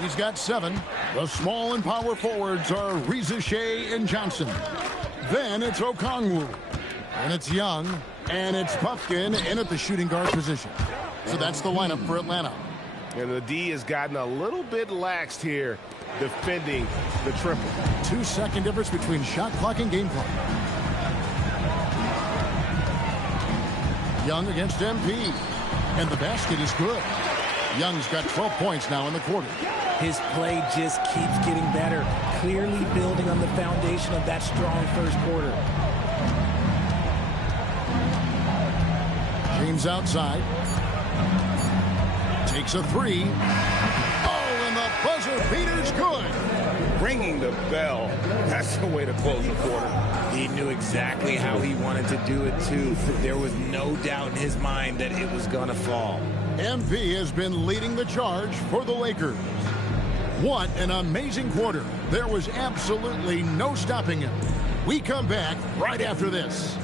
He's got 7. The small and power forwards are Reza Shea and Johnson. Then it's Okongwu. And it's Young. And it's Puffkin in at the shooting guard position. So that's the lineup for Atlanta. And the D has gotten a little bit laxed here defending the triple. 2-second difference between shot clock and game clock. Young against MP. And the basket is good. Young's got 12 points now in the quarter. His play just keeps getting better, clearly building on the foundation of that strong first quarter. James outside. Takes a 3. Oh, and the buzzer beater's good. Ringing the bell. That's the way to close the quarter. He knew exactly how he wanted to do it, too. There was no doubt in his mind that it was going to fall. MP has been leading the charge for the Lakers. What an amazing quarter. There was absolutely no stopping him. We come back right after this.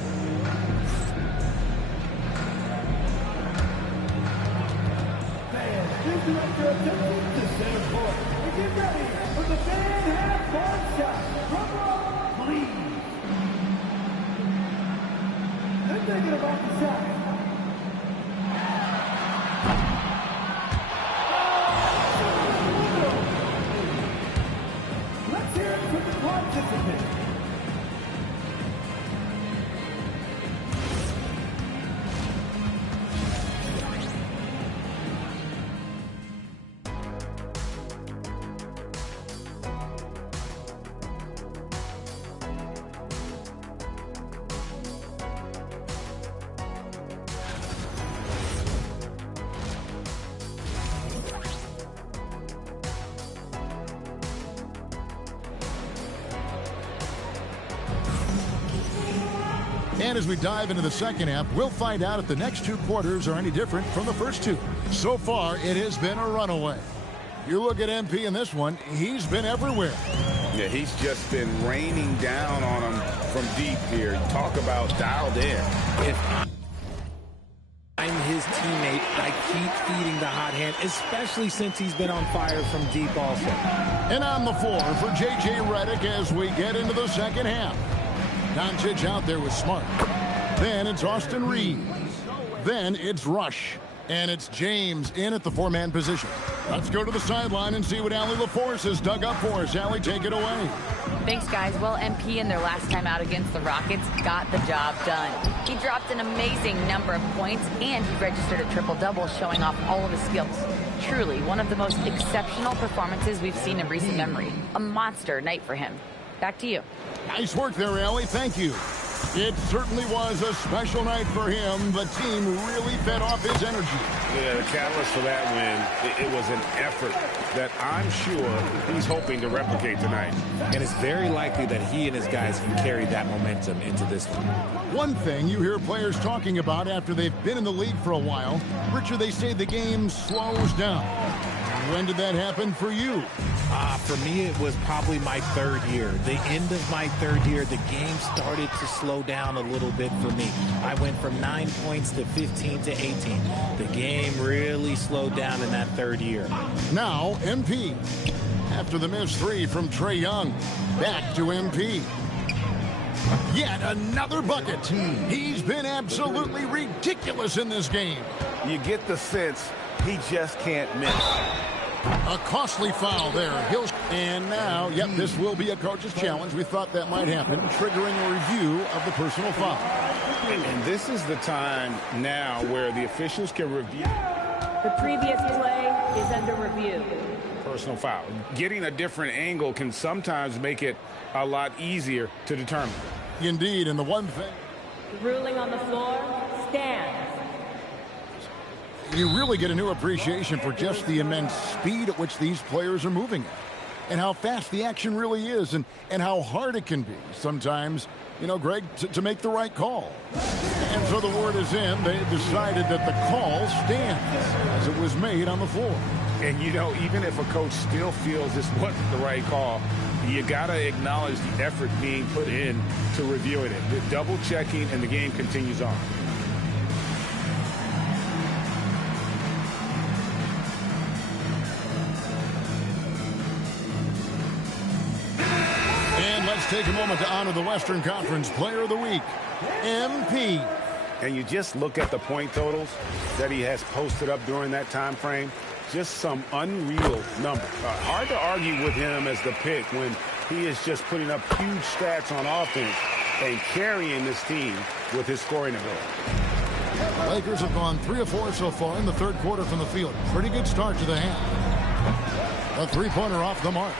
Get ready for the fan half-court shot. Drum roll, please. They're thinking about the shot. Let's hear it from the participants. And as we dive into the second half, we'll find out if the next 2 quarters are any different from the first 2. So far, it has been a runaway. You look at MP in this one, he's been everywhere. Yeah, he's just been raining down on him from deep here. Talk about dialed in. If I'm his teammate, I keep feeding the hot hand, especially since he's been on fire from deep also. And on the floor for J.J. Redick as we get into the second half. Doncic out there with Smart. Then it's Austin Reeves. Then it's Rush. And it's James in at the 4-man position. Let's go to the sideline and see what Allie LaForce has dug up for us. Allie, take it away. Thanks, guys. Well, MP in their last time out against the Rockets got the job done. He dropped an amazing number of points, and he registered a triple-double, showing off all of his skills. Truly, one of the most exceptional performances we've seen in recent memory. A monster night for him. Back to you. Nice work there, Allie. Thank you. It certainly was a special night for him. The team really fed off his energy. Yeah, the catalyst for that win, it was an effort that I'm sure he's hoping to replicate tonight. And it's very likely that he and his guys can carry that momentum into this one. One thing you hear players talking about after they've been in the league for a while, Richard, they say the game slows down. When did that happen for you? For me, it was probably my 3rd year. The end of my 3rd year, the game started to slow down a little bit for me. I went from 9 points to 15 to 18. The game really slowed down in that 3rd year. Now, MP. After the missed 3 from Trae Young, back to MP. Yet another bucket. He's been absolutely ridiculous in this game. You get the sense he just can't miss. A costly foul there. And now, yep, this will be a coach's challenge. We thought that might happen, triggering a review of the personal foul. And this is the time now where the officials can review. The previous play is under review. Personal foul. Getting a different angle can sometimes make it a lot easier to determine. Indeed, and the one thing. Ruling on the floor stands. You really get a new appreciation for just the immense speed at which these players are moving at, and how fast the action really is, and how hard it can be sometimes, you know, Greg, to make the right call. And so the word is in. They decided that the call stands as it was made on the floor. And, you know, even if a coach still feels this wasn't the right call, you got to acknowledge the effort being put in to reviewing it. The double checking, and the game continues on. Let's take a moment to honor the Western Conference Player of the Week, MP. And you just look at the point totals that he has posted up during that time frame. Just some unreal numbers. Hard to argue with him as the pick when he is just putting up huge stats on offense and carrying this team with his scoring ability. The Lakers have gone 3 of 4 so far in the third quarter from the field. Pretty good start to the half. A three-pointer off the mark.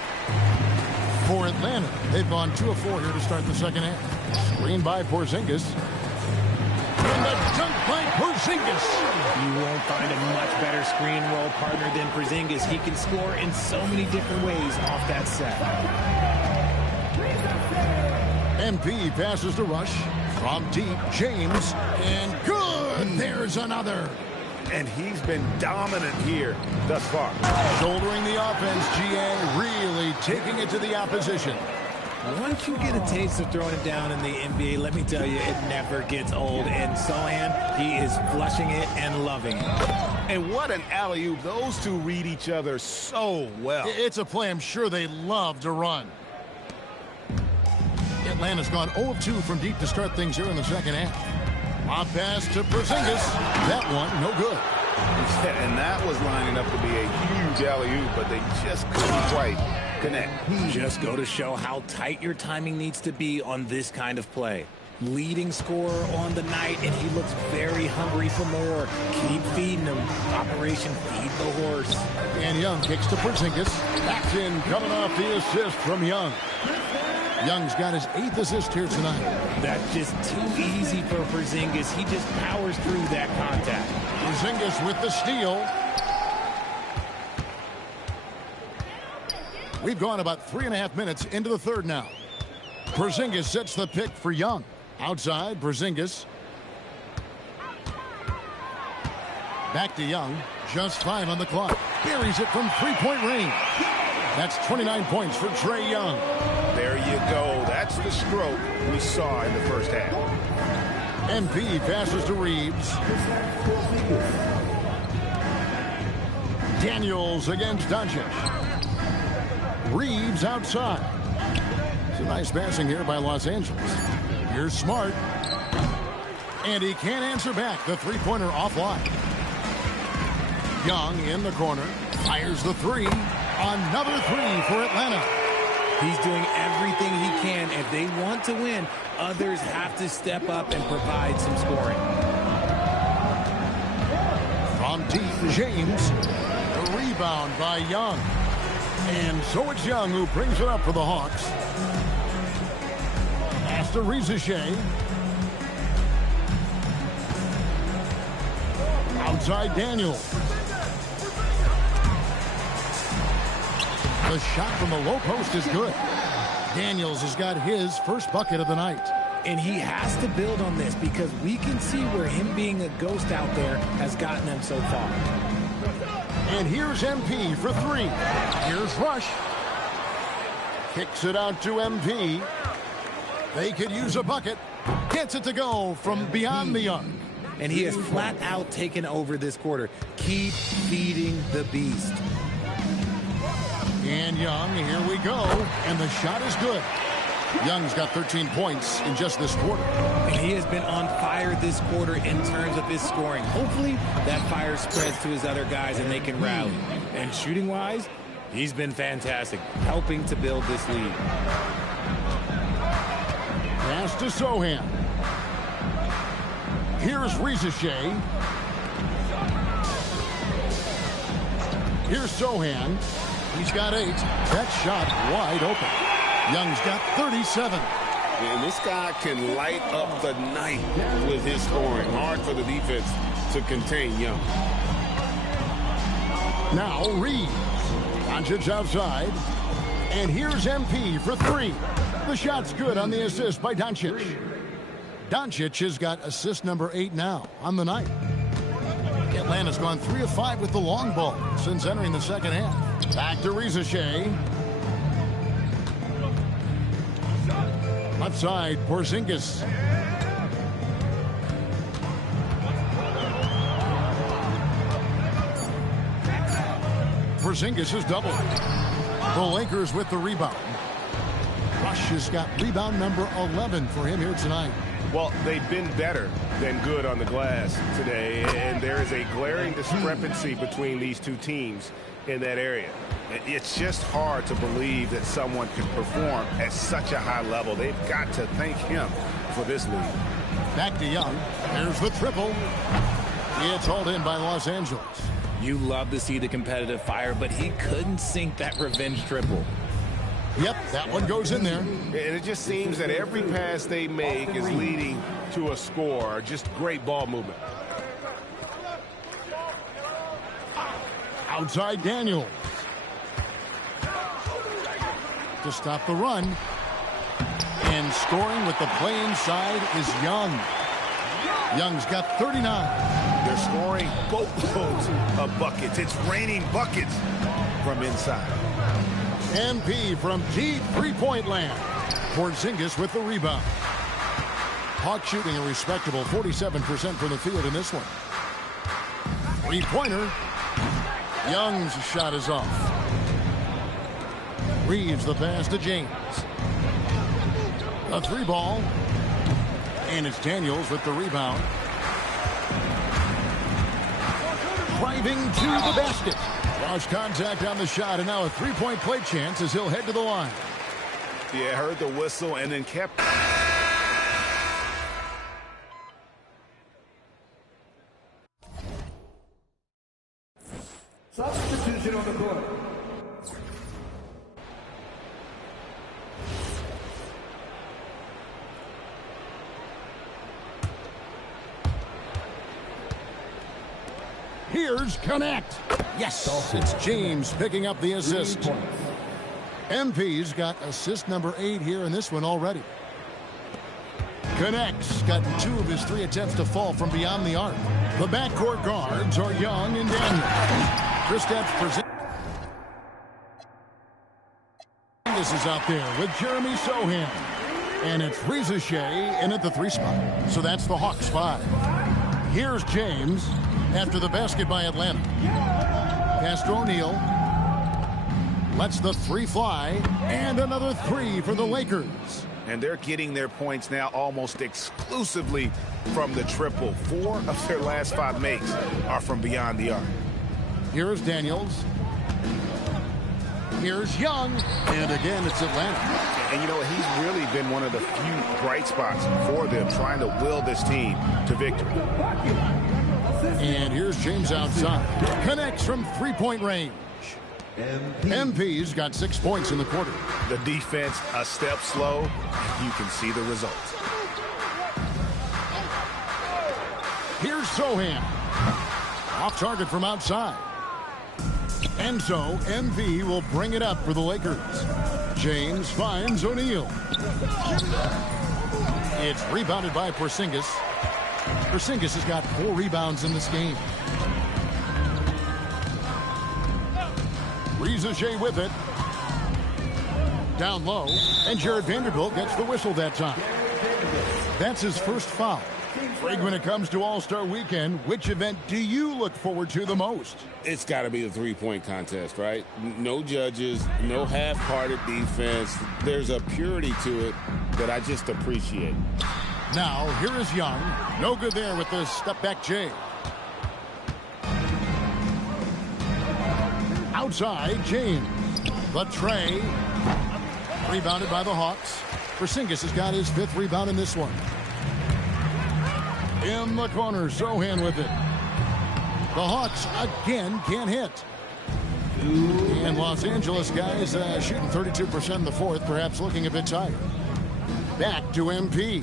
For Atlanta, they've gone 2 of 4 here to start the second half. Screen by Porzingis. And the dunk by Porzingis. You won't find a much better screen roll partner than Porzingis. He can score in so many different ways off that set. MP passes to Rush. From deep, James. And good! There's another. And he's been dominant here thus far. Shouldering the offense, GA really taking it to the opposition. Once you get a taste of throwing it down in the NBA, let me tell you, it never gets old. And Sohan, he is flushing it and loving it. And what an alley-oop. Those two read each other so well. It's a play I'm sure they love to run. Atlanta's gone 0 of 2 from deep to start things here in the second half. Off pass to Porzingis. That one, no good. And that was lining up to be a huge alley-oop, but they just couldn't quite connect. Just go to show how tight your timing needs to be on this kind of play. Leading scorer on the night, and he looks very hungry for more. Keep feeding him. Operation Feed the Horse. And Young kicks to Porzingis. Back in, coming off the assist from Young. Young's got his 8th assist here tonight. That's just too easy for Porzingis. He just powers through that contact. Porzingis with the steal. We've gone about 3.5 minutes into the third now. Porzingis sets the pick for Young. Outside, Porzingis. Back to Young. Just 5 on the clock. Buries it from three-point range. That's 29 points for Trae Young. There you go. That's the stroke we saw in the first half. MP passes to Reeves. Daniels against Doncic. Reeves outside. It's a nice passing here by Los Angeles. Here's Smart. And he can't answer back. The three-pointer offline. Young in the corner. Fires the three. Another three for Atlanta. He's doing everything he can. If they want to win, others have to step up and provide some scoring. From deep, James. The rebound by Young. And so it's Young who brings it up for the Hawks. Pass to Rizichet. Outside Daniel. The shot from the low post is good. Daniels has got his first bucket of the night. And he has to build on this because we can see where him being a ghost out there has gotten him so far. And here's MP for three. Here's Rush. Kicks it out to MP. They could use a bucket. Gets it to go from beyond the arc. And he has flat out taken over this quarter. Keep feeding the beast. And Young, here we go. And the shot is good. Young's got 13 points in just this quarter. And he has been on fire this quarter in terms of his scoring. Hopefully that fire spreads to his other guys and they can rally. And shooting-wise, he's been fantastic, helping to build this lead. Pass to Sohan. Here's Rizichet. Here's Sohan. He's got 8. That shot wide open. Young's got 37. And this guy can light up the night with his scoring. Hard for the defense to contain Young. Now Reeves. Doncic outside. And here's MP for 3. The shot's good on the assist by Doncic. Doncic has got assist number 8 now on the night. Atlanta's gone 3 of 5 with the long ball since entering the second half. Back to Rizichet. Left side, Porzingis. Porzingis is doubled. The Lakers with the rebound. Rush has got rebound number 11 for him here tonight. Well, they've been better than good on the glass today, and there is a glaring discrepancy between these two teams in that area. It's just hard to believe that someone can perform at such a high level. They've got to thank him for this lead. Back to Young. There's the triple. It's hauled in by Los Angeles. You love to see the competitive fire, but he couldn't sink that revenge triple. Yep, that one goes in there. And it just seems that every pass they make is leading to a score. Just great ball movement. Outside Daniels. To stop the run. And scoring with the play inside is Young. Young's got 39. They're scoring boatloads of buckets. It's raining buckets from inside. MP from deep three-point land. Porzingis with the rebound. Hawks shooting a respectable 47% from the field in this one. Three-pointer. Young's shot is off. Reeves the pass to James. A three ball. And it's Daniels with the rebound. Driving to the basket. Lost contact on the shot, and now a three-point play chance as he'll head to the line. Yeah, heard the whistle and then kept. Substitution on the court. Here's Connect. Yes, it's James picking up the assist. MP's got assist number 8 here in this one already. Connect's gotten 2 of his 3 attempts to fall from beyond the arc. The backcourt guards are Young and Daniels. Kristaps Porzingis is out there with Jeremy Sohan. And it's Reza Shea in at the 3 spot. So that's the Hawks 5. Here's James after the basket by Atlanta. Pass to O'Neal. Lets the 3 fly. And another 3 for the Lakers. And they're getting their points now almost exclusively from the triple. 4 of their last 5 makes are from beyond the arc. Here's Daniels. Here's Young. And again, it's Atlanta. And, you know, he's really been one of the few bright spots for them, trying to will this team to victory. And here's James outside. Connects from three-point range. MP's got 6 points in the quarter. The defense a step slow. You can see the results. Here's Sohan. Off target from outside. And so MP will bring it up for the Lakers. James finds O'Neal. It's rebounded by Porzingis. Porzingis has got 4 rebounds in this game. Reza Shea with it. Down low. And Jared Vanderbilt gets the whistle that time. That's his first foul. Greg, when it comes to All-Star Weekend, which event do you look forward to the most? It's got to be the three-point contest, right? No judges, no half-hearted defense. There's a purity to it that I just appreciate. Now, here is Young. No good there with the step-back J. Outside, James. The tray. Rebounded by the Hawks. Porzingis has got his 5th rebound in this one. In the corner, Sohan with it. The Hawks again can't hit. And Los Angeles guys shooting 32% in the 4th, perhaps looking a bit tired. Back to MP.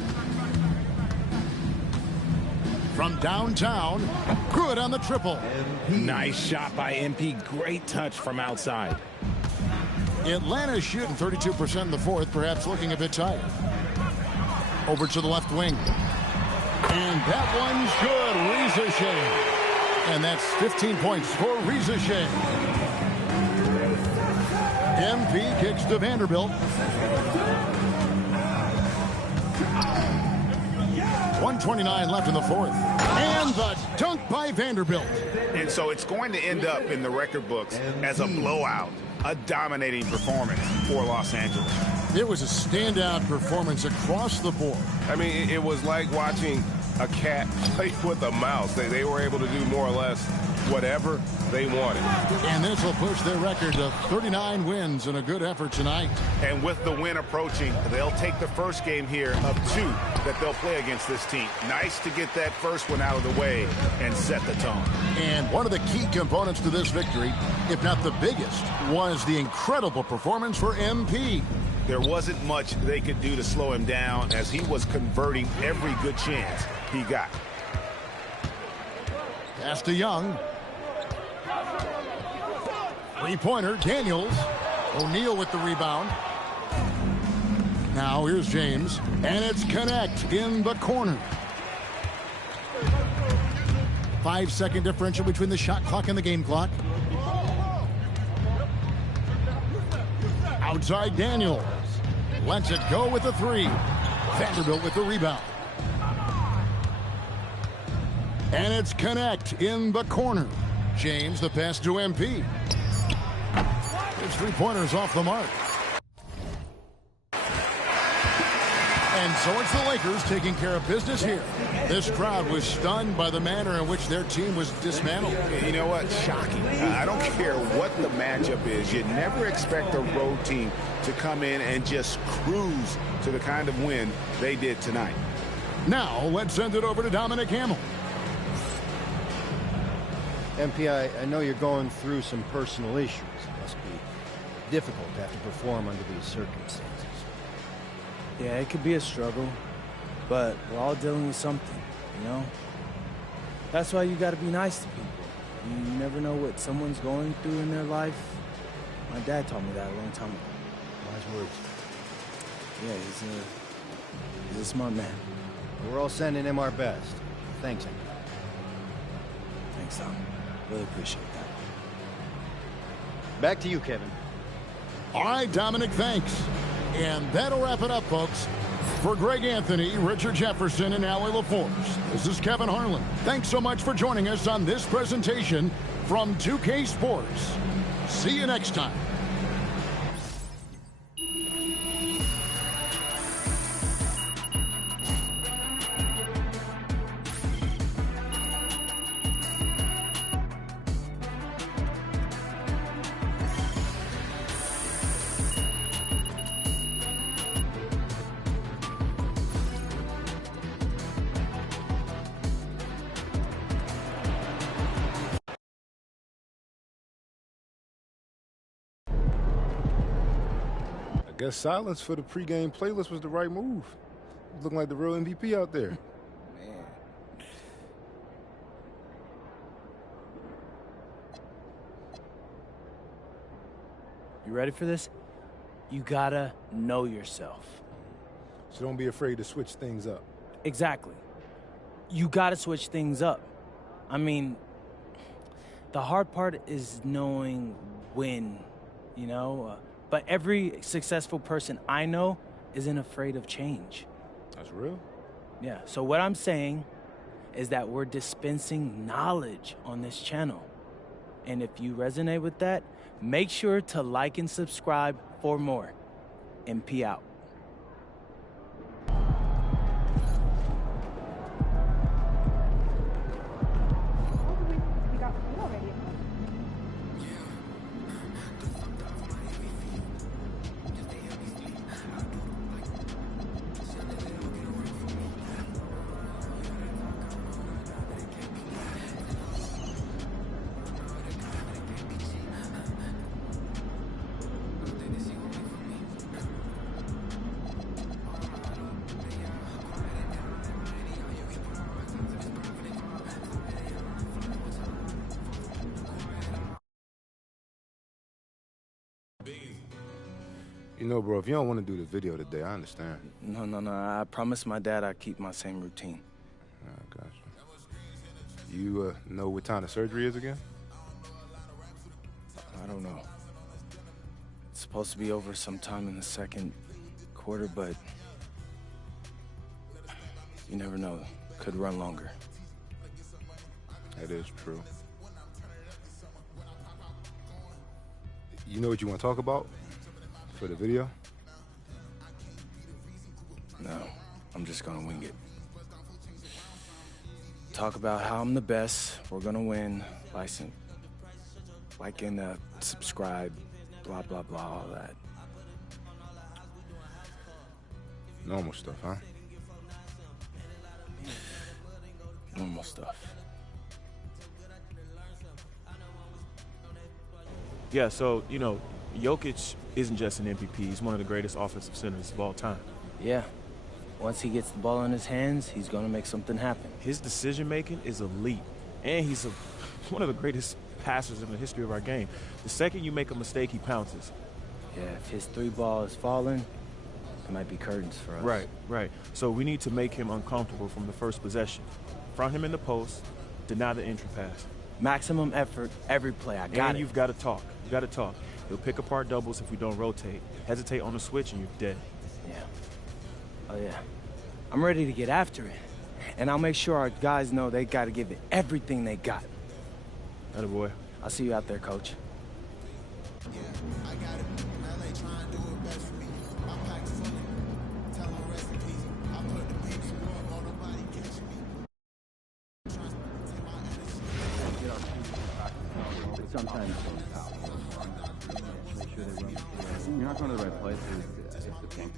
From downtown, good on the triple. Nice shot by MP. Great touch from outside. Atlanta shooting 32% in the 4th, perhaps looking a bit tired. Over to the left wing. And that one's good. Reza Shea. And that's 15 points for Reza Shea. MP kicks to Vanderbilt. 1:29 left in the 4th. And the dunk by Vanderbilt. And so it's going to end up in the record books as a blowout, a dominating performance for Los Angeles. It was a standout performance across the board. I mean, it was like watching a cat play with a mouse. They were able to do more or less whatever they wanted. And this will push their record to 39 wins and a good effort tonight. And with the win approaching, they'll take the first game here of 2 that they'll play against this team. Nice to get that first one out of the way and set the tone. And one of the key components to this victory, if not the biggest, was the incredible performance for MP. There wasn't much they could do to slow him down as he was converting every good chance he got. Pass to Young. Three-pointer, Daniels. O'Neal with the rebound. Now here's James, and it's Connect in the corner. 5-second differential between the shot clock and the game clock. Outside Daniels. Lets it go with the 3. Vanderbilt with the rebound. And it's Connect in the corner. James, the pass to MP. His three-pointers off the mark. And so it's the Lakers taking care of business here. This crowd was stunned by the manner in which their team was dismantled. You know what? Shocking. I don't care what the matchup is. You never expect a road team to come in and just cruise to the kind of win they did tonight. Now let's send it over to Dominic Hamill. MP, I know you're going through some personal issues. It must be difficult to have to perform under these circumstances. Yeah, it could be a struggle, but we're all dealing with something, you know? That's why you gotta be nice to people. You never know what someone's going through in their life. My dad taught me that a long time ago. Wise words. Yeah, he's a smart man. We're all sending him our best. Thanks, MP. Thanks, Tom. Really appreciate that. Back to you, Kevin. All right, Dominic, thanks. And that'll wrap it up, folks. For Greg Anthony, Richard Jefferson, and Allie LaForce, this is Kevin Harlan. Thanks so much for joining us on this presentation from 2K Sports. See you next time. I guess silence for the pregame playlist was the right move. Looking like the real MVP out there. Man. You ready for this? You gotta know yourself. So don't be afraid to switch things up. Exactly. You gotta switch things up. I mean, the hard part is knowing when, you know? But every successful person I know isn't afraid of change. That's real? Yeah, so what I'm saying is that we're dispensing knowledge on this channel. And if you resonate with that, make sure to like and subscribe for more. MP out. You know, bro, if you don't want to do the video today, I understand. No. I promised my dad I'd keep my same routine. I got you. You know what time the surgery is again? I don't know. It's supposed to be over sometime in the second quarter, but you never know. Could run longer. That is true. You know what you want to talk about for the video? No, I'm just gonna wing it. Talk about how I'm the best, we're gonna win, like and subscribe, blah, blah, blah, all that. Normal stuff, huh? Normal stuff. Yeah, so, you know, Jokic isn't just an MVP. He's one of the greatest offensive centers of all time. Yeah. Once he gets the ball in his hands, he's going to make something happen. His decision-making is elite, and he's one of the greatest passers in the history of our game. The second you make a mistake, he pounces. Yeah, if his three ball is falling, it might be curtains for us. Right, right. So we need to make him uncomfortable from the first possession. Front him in the post, deny the entry pass. Maximum effort every play. I got it. And you've got to talk. You've got to talk. He'll pick apart doubles if we don't rotate. Hesitate on the switch, and you're dead. Yeah. Oh, yeah. I'm ready to get after it. And I'll make sure our guys know they got to give it everything they got. Atta boy. I'll see you out there, Coach. Sometimes make sure they run. You're not going to the right place if the pink.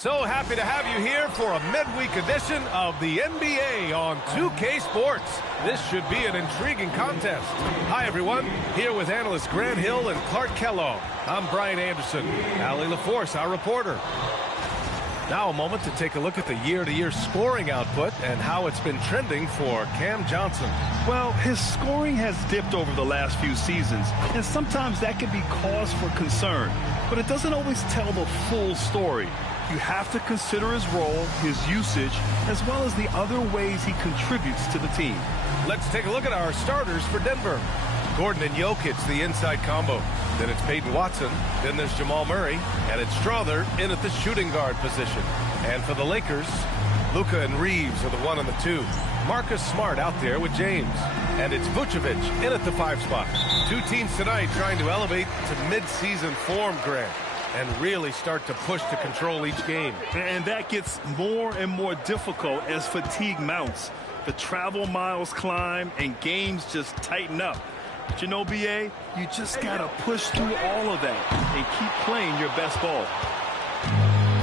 So happy to have you here for a midweek edition of the NBA on 2K Sports. This should be an intriguing contest. Hi, everyone. Here with analysts Grant Hill and Clark Kellogg. I'm Brian Anderson. Allie LaForce, our reporter. Now a moment to take a look at the year-to-year scoring output and how it's been trending for Cam Johnson. Well, his scoring has dipped over the last few seasons, and sometimes that can be cause for concern. But it doesn't always tell the full story. You have to consider his role, his usage, as well as the other ways he contributes to the team. Let's take a look at our starters for Denver. Gordon and Jokic, the inside combo. Then it's Peyton Watson. Then there's Jamal Murray. And it's Strother in at the shooting guard position. And for the Lakers, Luka and Reeves are the 1 and the 2. Marcus Smart out there with James. And it's Vucevic in at the 5 spot. Two teams tonight trying to elevate to mid-season form, Grant, and really start to push to control each game. And that gets more and more difficult as fatigue mounts. The travel miles climb and games just tighten up. But you know, BA, you just got to push through all of that and keep playing your best ball.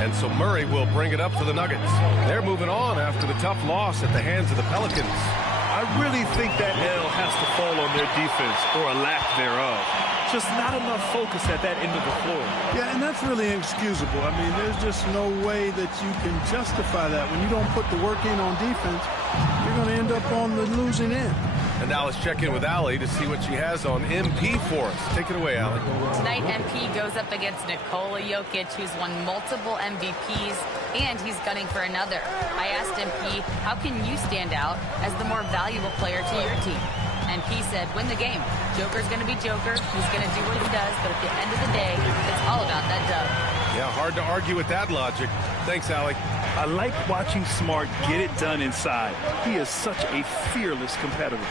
And so Murray will bring it up for the Nuggets. They're moving on after the tough loss at the hands of the Pelicans. I really think that L has to fall on their defense or a lack thereof. Just not enough focus at that end of the floor. Yeah, and that's really inexcusable. I mean, there's just no way that you can justify that. When you don't put the work in on defense, you're going to end up on the losing end. And now let's check in with Allie to see what she has on MP for us. Take it away, Allie. Tonight, MP goes up against Nikola Jokic, who's won multiple MVPs, and he's gunning for another. I asked MP, how can you stand out as the more valuable player to your team? MP said, win the game. Joker's going to be Joker. He's going to do what he does, but at the end of the day, it's all about that dub. Yeah, hard to argue with that logic. Thanks, Allie. I like watching Smart get it done inside. He is such a fearless competitor.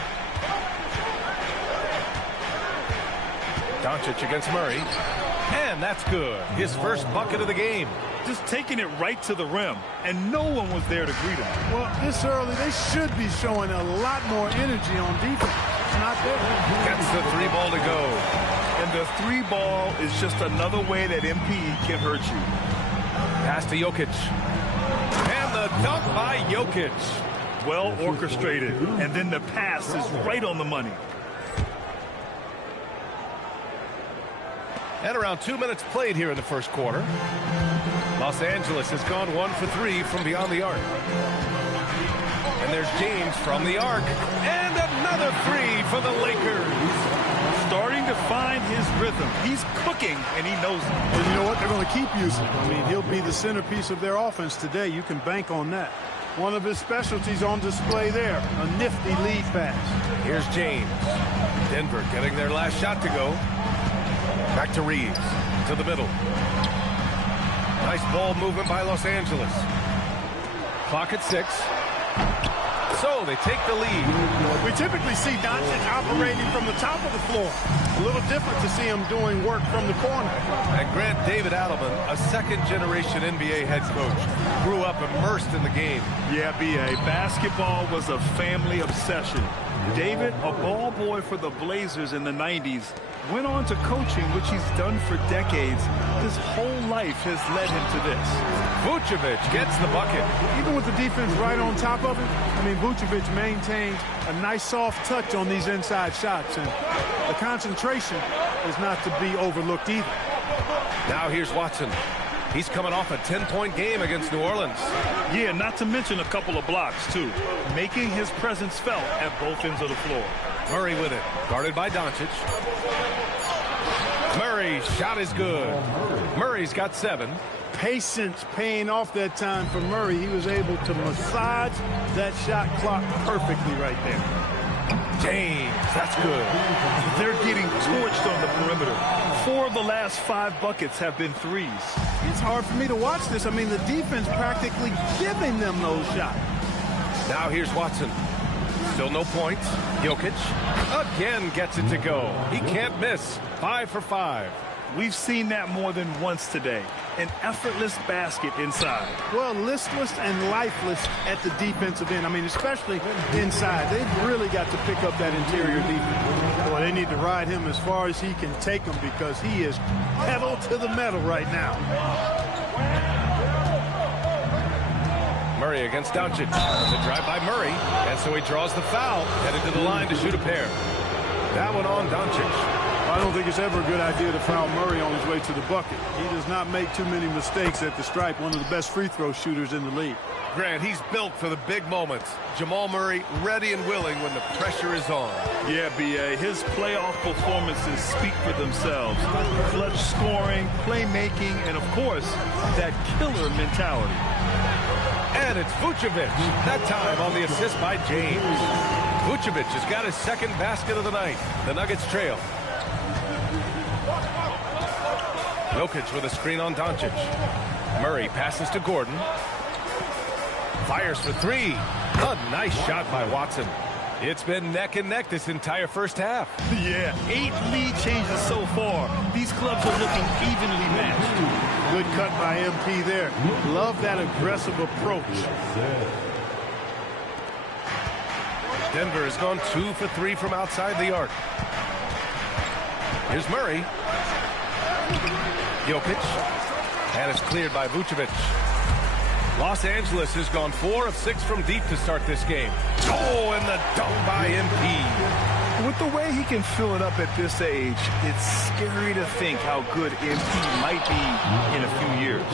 Doncic against Murray. And that's good. His first bucket of the game. Just taking it right to the rim, and no one was there to greet him. Well, this early, they should be showing a lot more energy on defense. It's not there. Gets the 3 ball to go. And the 3 ball is just another way that MP can hurt you. Pass to Jokic. And the dunk by Jokic. Well orchestrated. And then the pass is right on the money. And around 2 minutes played here in the first quarter. Los Angeles has gone 1 for 3 from beyond the arc. And there's James from the arc. And another 3 for the Lakers. Starting to find his rhythm. He's cooking, and he knows it. And you know what? They're going to keep using him. I mean, he'll be the centerpiece of their offense today. You can bank on that. One of his specialties on display there. A nifty lead pass. Here's James. Denver getting their last shot to go. Back to Reeves. To the middle. Nice ball movement by Los Angeles. Clock at 6. So they take the lead. We typically see Doncic operating from the top of the floor. A little different to see him doing work from the corner. And Grant, David Adelman, a second-generation NBA head coach, grew up immersed in the game. Yeah, B.A. Basketball was a family obsession. David, a ball boy for the Blazers in the 90s, went on to coaching, which he's done for decades. His whole life has led him to this. Vucevic gets the bucket. Even with the defense right on top of him, I mean, Vucevic maintains a nice soft touch on these inside shots, and the concentration is not to be overlooked either. Now here's Watson. He's coming off a 10-point game against New Orleans. Yeah, not to mention a couple of blocks, too, making his presence felt at both ends of the floor. Murray with it, guarded by Doncic. Murray's shot is good. Murray's got 7. Patience paying off that time for Murray. He was able to massage that shot clock perfectly right there. James, that's good. They're getting torched on the perimeter. 4 of the last 5 buckets have been threes. It's hard for me to watch this. I mean, the defense practically giving them those shots. Now here's Watson. Still no points. Jokic again gets it to go. He can't miss. 5 for 5. We've seen that more than once today. An effortless basket inside. Well, listless and lifeless at the defensive end. I mean, especially inside. They've really got to pick up that interior defense. Boy, they need to ride him as far as he can take them because he is pedal to the metal right now. Murray against Doncic. The drive by Murray, and so he draws the foul, headed to the line to shoot a pair. That one on Doncic. I don't think it's ever a good idea to foul Murray on his way to the bucket. He does not make too many mistakes at the stripe, one of the best free throw shooters in the league. Grant, he's built for the big moments. Jamal Murray ready and willing when the pressure is on. Yeah, B.A. His playoff performances speak for themselves. Clutch scoring, playmaking, and, of course, that killer mentality. And it's Vucevic. That time on the assist by James. Vucevic has got his second basket of the night. The Nuggets trail. Jokic with a screen on Doncic. Murray passes to Gordon. Fires for three. A nice shot by Watson. It's been neck and neck this entire first half. Yeah, 8 lead changes so far. These clubs are looking evenly matched. Good cut by MP there. Love that aggressive approach. Denver has gone 2 for 3 from outside the arc. Here's Murray. Jokic. And it's cleared by Vucevic. Los Angeles has gone 4 of 6 from deep to start this game. Oh, and the dunk by MP. With the way he can fill it up at this age, it's scary to think how good MP might be in a few years.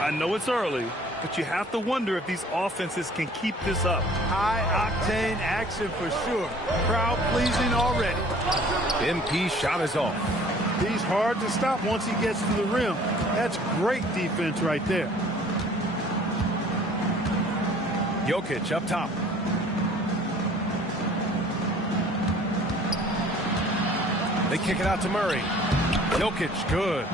I know it's early, but you have to wonder if these offenses can keep this up. High-octane action for sure. Crowd-pleasing already. MP shot is off. He's hard to stop once he gets to the rim. That's great defense right there. Jokic up top. They kick it out to Murray. Jokic, good.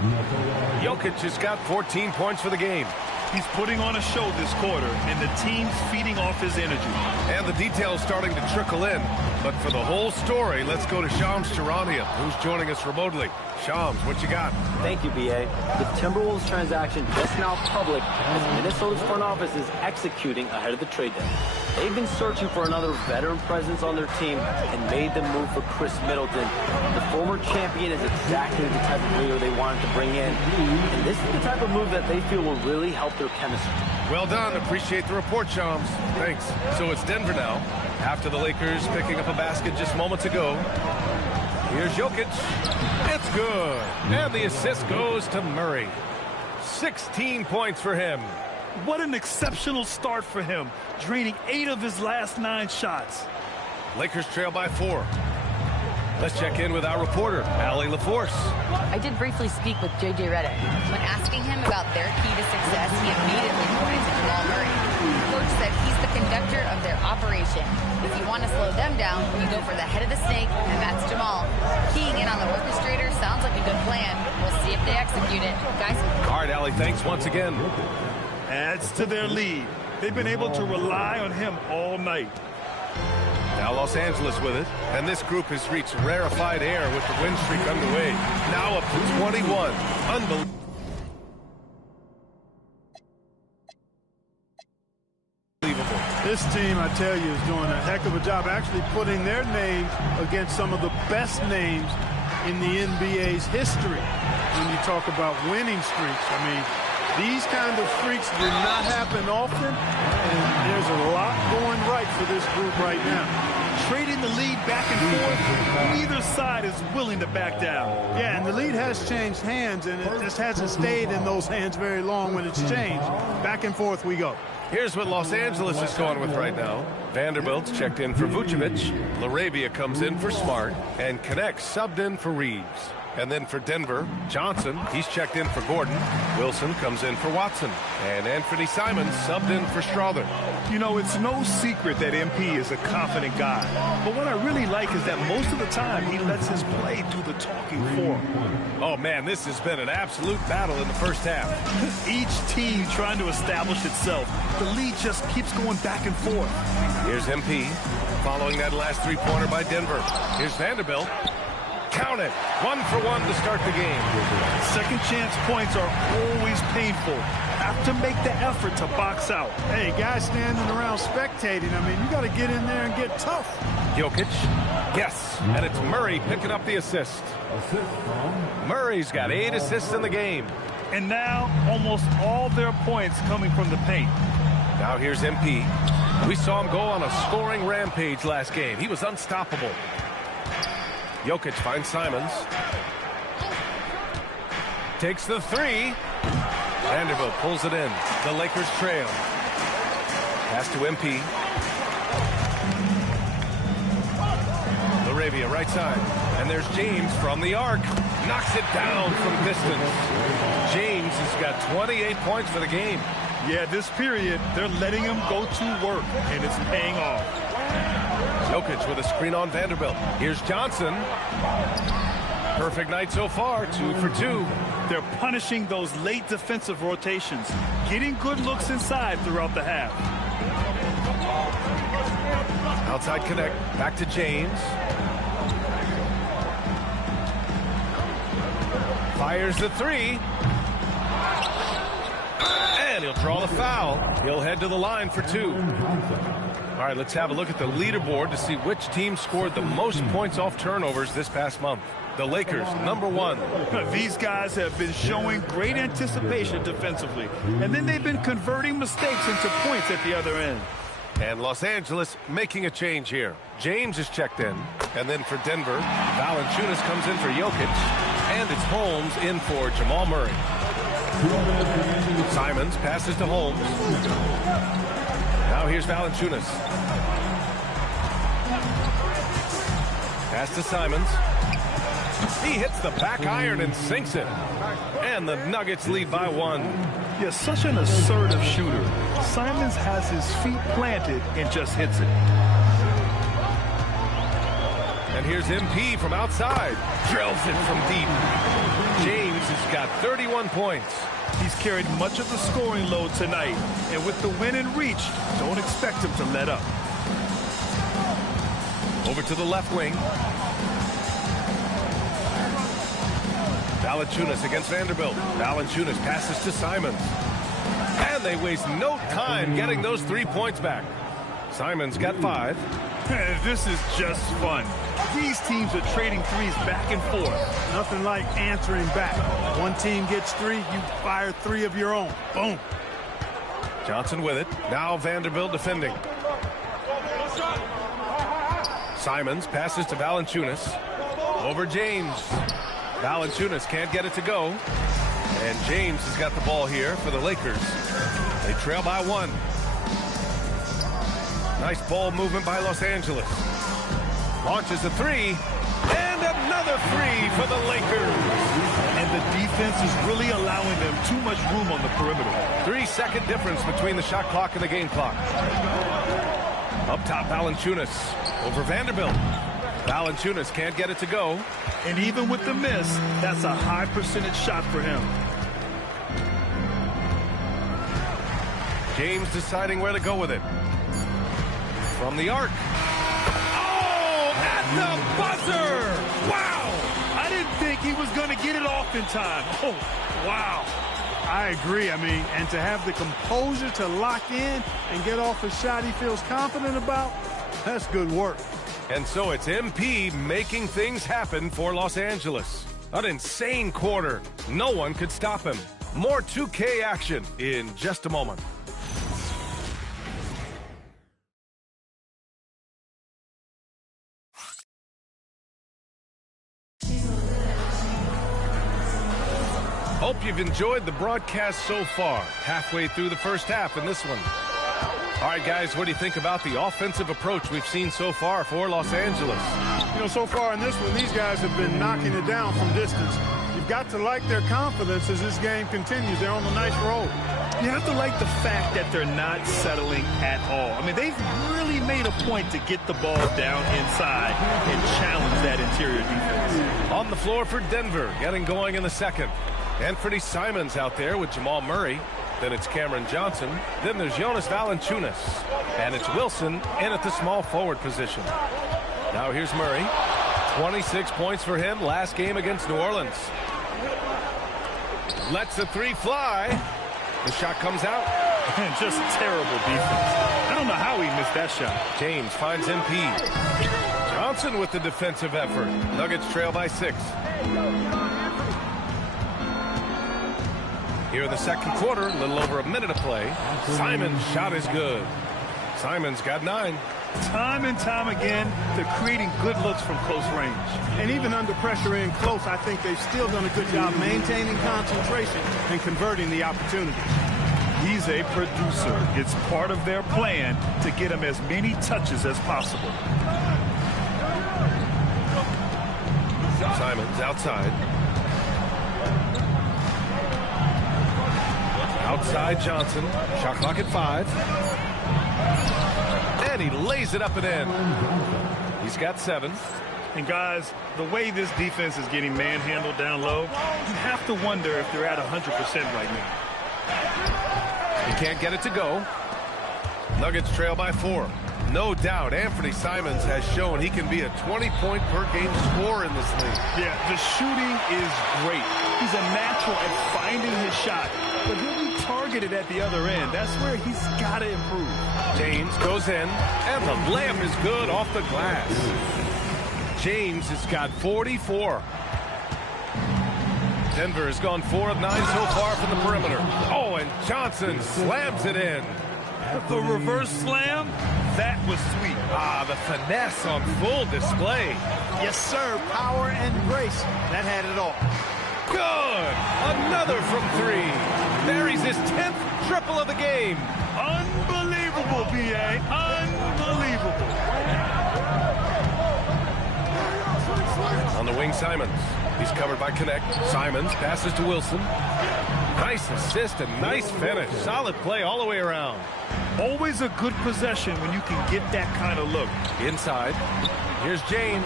Jokic has got 14 points for the game. He's putting on a show this quarter, and the team's feeding off his energy. And the details starting to trickle in. But for the whole story, let's go to Shams Charania, who's joining us remotely. Shams, what you got? Thank you, B.A. The Timberwolves transaction just now public as Minnesota's front office is executing ahead of the trade deadline. They've been searching for another veteran presence on their team and made the move for Chris Middleton. The former champion is exactly the type of leader they wanted to bring in. And this is the type of move that they feel will really help their chemistry. Well done. Appreciate the report, Shams. Thanks. So it's Denver now. After the Lakers picking up a basket just moments ago. Here's Jokic. It's good. And the assist goes to Murray. 16 points for him. What an exceptional start for him, draining 8 of his last 9 shots. Lakers trail by 4. Let's check in with our reporter, Allie LaForce. I did briefly speak with J.J. Redick. When asking him about their key to success, he immediately pointed to Jamal Murray. The coach said he's the conductor of their operation. If you want to slow them down, you go for the head of the snake, and that's Jamal. Keying in on the orchestrator sounds like a good plan. We'll see if they execute it. Guys? All right, Allie, thanks once again. Adds to their lead. They've been able to rely on him all night. Now Los Angeles with it, and this group has reached rarefied air with the win streak underway. Now up to 21. Unbelievable. This team, I tell you, is doing a heck of a job actually putting their names against some of the best names in the NBA's history. When you talk about winning streaks, I mean, these kind of freaks do not happen often, and there's a lot going right for this group right now. Trading the lead back and forth, neither side is willing to back down. Yeah, and the lead has changed hands, and it just hasn't stayed in those hands very long when it's changed. Back and forth we go. Here's what Los Angeles is going with right now. Vanderbilt's checked in for Vucevic. LaRavia comes in for Smart, and Connect subbed in for Reeves. And then for Denver, Johnson, he's checked in for Gordon. Wilson comes in for Watson. And Anthony Simons subbed in for Strother. You know, it's no secret that MP is a confident guy. But what I really like is that most of the time he lets his play do the talking for him. Oh, man, this has been an absolute battle in the first half. Each team trying to establish itself. The lead just keeps going back and forth. Here's MP, following that last three-pointer by Denver. Here's Vanderbilt. Count it. 1 for 1 to start the game. Second chance points are always painful. Have to make the effort to box out. Hey, guys standing around spectating, I mean, you got to get in there and get tough. Jokic. Yes. And it's Murray picking up the assist. Murray's got 8 assists in the game. And now almost all their points coming from the paint. Now here's MP. We saw him go on a scoring rampage last game. He was unstoppable. Jokic finds Simons. Takes the three. Vanderbilt pulls it in. The Lakers trail. Pass to MP. Laravia right side. And there's James from the arc. Knocks it down from distance. James has got 28 points for the game. Yeah, this period, they're letting him go to work, and it's paying off. Jokic with a screen on Vanderbilt. Here's Johnson. Perfect night so far, 2 for 2. They're punishing those late defensive rotations, getting good looks inside throughout the half. Outside connect, back to James. Fires the three. And he'll draw the foul. He'll head to the line for 2. All right, let's have a look at the leaderboard to see which team scored the most points off turnovers this past month. The Lakers, number 1. These guys have been showing great anticipation defensively, and then they've been converting mistakes into points at the other end. And Los Angeles making a change here. James is checked in. And then for Denver, Valanciunas comes in for Jokic. And it's Holmes in for Jamal Murray. Simons passes to Holmes. Now here's Valanciunas. Pass to Simons. He hits the back iron and sinks it. And the Nuggets lead by 1. Yeah, such an assertive shooter. Simons has his feet planted and just hits it. And here's MP from outside. Drills it from deep. James has got 31 points. He's carried much of the scoring load tonight. And with the win in reach, don't expect him to let up. Over to the left wing. Valanciunas against Vanderbilt. Valanciunas passes to Simons. And they waste no time getting those 3 points back. Simons got 5. This is just fun. These teams are trading threes back and forth. Nothing like answering back. One team gets 3, you fire 3 of your own. Boom. Johnson with it. Now Vanderbilt defending. Simons passes to Valanciunas. Over James. Valanciunas can't get it to go. And James has got the ball here for the Lakers. They trail by 1. Nice ball movement by Los Angeles. Launches a 3. And another 3 for the Lakers. And the defense is really allowing them too much room on the perimeter. 3-second difference between the shot clock and the game clock. Up top, Valanciunas. Over Vanderbilt. Valanciunas can't get it to go. And even with the miss, that's a high percentage shot for him. James deciding where to go with it. From the arc. Oh, at the buzzer! Wow! I didn't think he was going to get it off in time. Oh, wow. I agree. I mean, and to have the composure to lock in and get off a shot he feels confident about, that's good work. And so it's MP making things happen for Los Angeles. An insane quarter. No one could stop him. More 2K action in just a moment. Hope you've enjoyed the broadcast so far. Halfway through the first half in this one. All right, guys, what do you think about the offensive approach we've seen so far for Los Angeles? You know, so far in this one, these guys have been knocking it down from distance. You've got to like their confidence as this game continues. They're on a nice roll. You have to like the fact that they're not settling at all. I mean, they've really made a point to get the ball down inside and challenge that interior defense. On the floor for Denver, getting going in the second. Anthony Simons out there with Jamal Murray. Then it's Cameron Johnson. Then there's Jonas Valanciunas. And it's Wilson in at the small forward position. Now here's Murray. 26 points for him last game against New Orleans. Lets the 3 fly. The shot comes out. And just terrible defense. I don't know how he missed that shot. James finds MP. Johnson with the defensive effort. Nuggets trail by 6. Here in the second quarter, a little over a minute to play. Simon's shot is good. Simon's got 9. Time and time again, they're creating good looks from close range. And even under pressure in close, I think they've still done a good job maintaining concentration and converting the opportunities. He's a producer. It's part of their plan to get him as many touches as possible. Simon's outside. Outside Johnson. Shot clock at 5. And he lays it up and in. He's got 7. And guys, the way this defense is getting manhandled down low, you have to wonder if they're at 100% right now. He can't get it to go. Nuggets trail by 4. No doubt Anthony Simons has shown he can be a 20-point-per-game scorer in this league. Yeah, the shooting is great. He's a natural at finding his shot, but he'll be targeted at the other end. That's where he's got to improve. James goes in, and the layup is good off the glass. James has got 44. Denver has gone 4 of 9 so far from the perimeter. Oh, and Johnson slams it in. The reverse slam, that was sweet. Ah, the finesse on full display. Yes, sir. Power and grace. That had it all. Good. Another from 3. Buries his 10th triple of the game. Unbelievable, B.A. Unbelievable. On the wing, Simons. He's covered by Connect. Simons passes to Wilson. Nice assist and nice finish. Solid play all the way around. Always a good possession when you can get that kind of look. Inside. Here's James.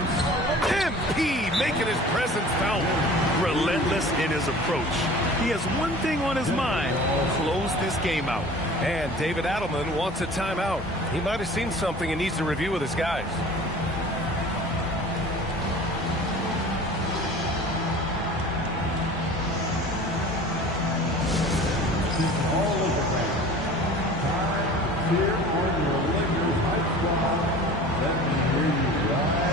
MP making his presence felt. Relentless in his approach. He has one thing on his mind. Close this game out. And David Adelman wants a timeout. He might have seen something and needs to review with his guys. Here on your Lakers High Squad, let me hear you right now.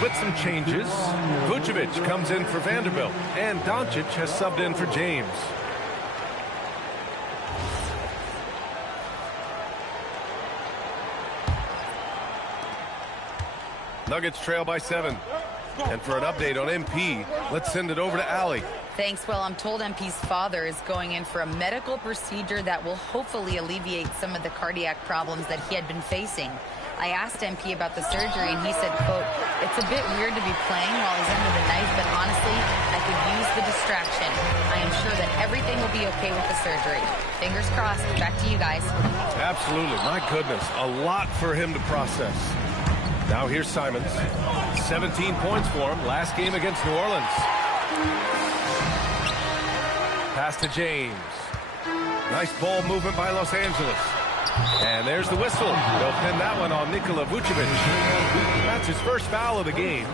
With some changes, Vucevic comes in for Vanderbilt, and Doncic has subbed in for James. Nuggets trail by 7. And for an update on MP, let's send it over to Allie. Thanks. Well, I'm told MP's father is going in for a medical procedure that will hopefully alleviate some of the cardiac problems that he had been facing. I asked MP about the surgery, and he said, quote, "It's a bit weird to be playing while he's under the knife, but honestly, I could use the distraction. I am sure that everything will be okay with the surgery." Fingers crossed. Back to you guys. Absolutely. My goodness. A lot for him to process. Now here's Simons. 17 points for him. Last game against New Orleans. Pass to James. Nice ball movement by Los Angeles. And there's the whistle. They'll pin that one on Nikola Vucevic. That's his first foul of the game.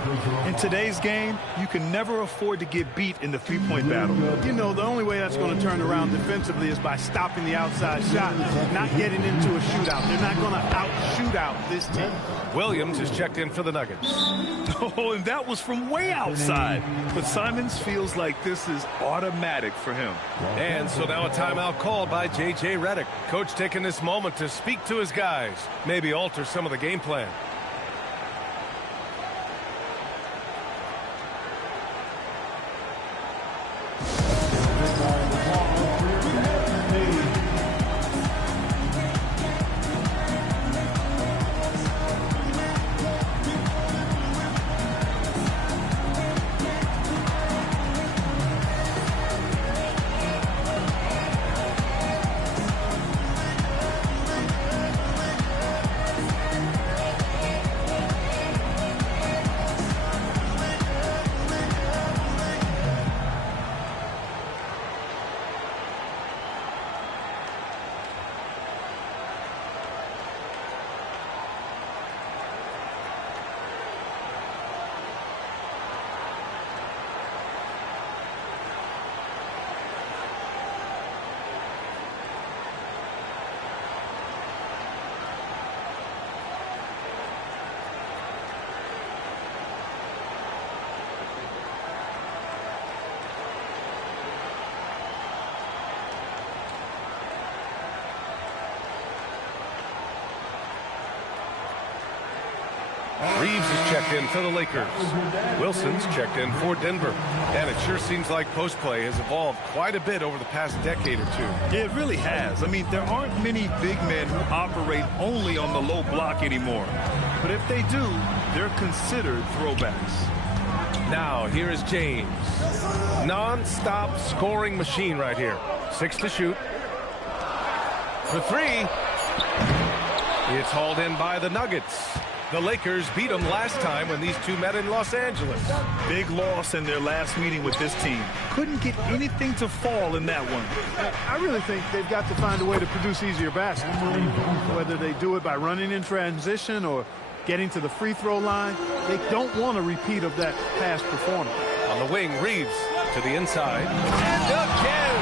In today's game, you can never afford to get beat in the three-point battle. You know, the only way that's going to turn around defensively is by stopping the outside shot, not getting into a shootout. They're not going to out-shoot out this team. Williams is checked in for the Nuggets. Oh, and that was from way outside. But Simons feels like this is automatic for him. And so now a timeout called by J.J. Redick. Coach taking this moment to speak to his guys, maybe alter some of the game plan. Reeves is checked in for the Lakers. Wilson's checked in for Denver. And it sure seems like post play has evolved quite a bit over the past decade or two. Yeah, it really has. I mean, there aren't many big men who operate only on the low block anymore. But if they do, they're considered throwbacks. Now, here is James. Non-stop scoring machine right here. 6 to shoot. For 3. It's hauled in by the Nuggets. The Lakers beat them last time when these two met in Los Angeles. Big loss in their last meeting with this team. Couldn't get anything to fall in that one. I really think they've got to find a way to produce easier baskets. Whether they do it by running in transition or getting to the free throw line, they don't want a repeat of that past performance. On the wing, Reeves to the inside. And again!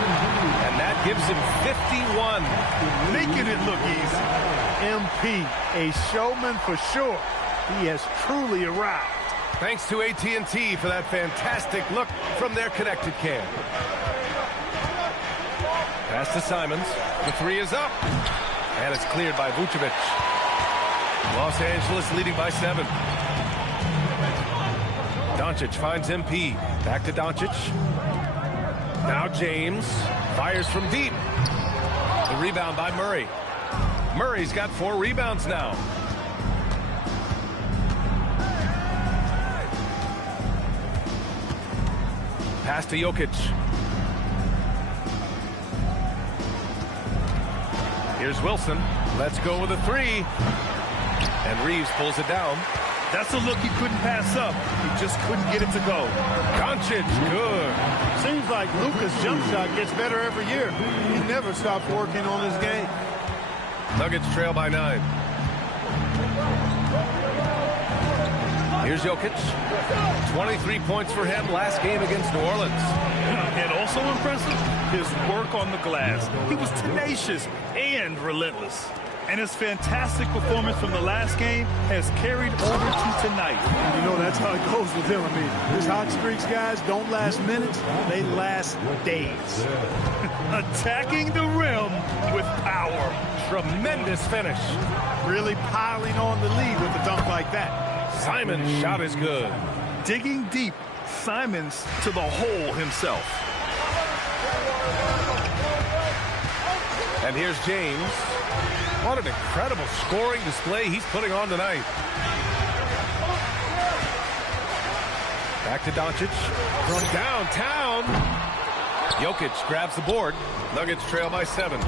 And that gives him 51. Making it look easy. MP, a showman for sure. He has truly arrived. Thanks to AT&T for that fantastic look from their connected cam. Pass to Simons. The 3 is up. And it's cleared by Vucevic. Los Angeles leading by 7. Doncic finds MP. Back to Doncic. Now James fires from deep. The rebound by Murray. Murray's got 4 rebounds now. Pass to Jokic. Here's Wilson. Let's go with a 3. And Reeves pulls it down. That's a look he couldn't pass up. He just couldn't get it to go. Doncic, good. Seems like Luka's jump shot gets better every year. He never stops working on his game. Nuggets trail by 9. Here's Jokic. 23 points for him last game against New Orleans. And also impressive, his work on the glass. He was tenacious and relentless. And his fantastic performance from the last game has carried over to tonight. You know, that's how it goes with him. I mean, his hot streaks, guys, don't last minutes. They last days. Attacking the rim with power. Tremendous finish. Really piling on the lead with a dunk like that. Simon's shot is good. Digging deep, Simons to the hole himself. And here's James. What an incredible scoring display he's putting on tonight. Back to Doncic. From downtown. Jokic grabs the board. Nuggets trail by 7.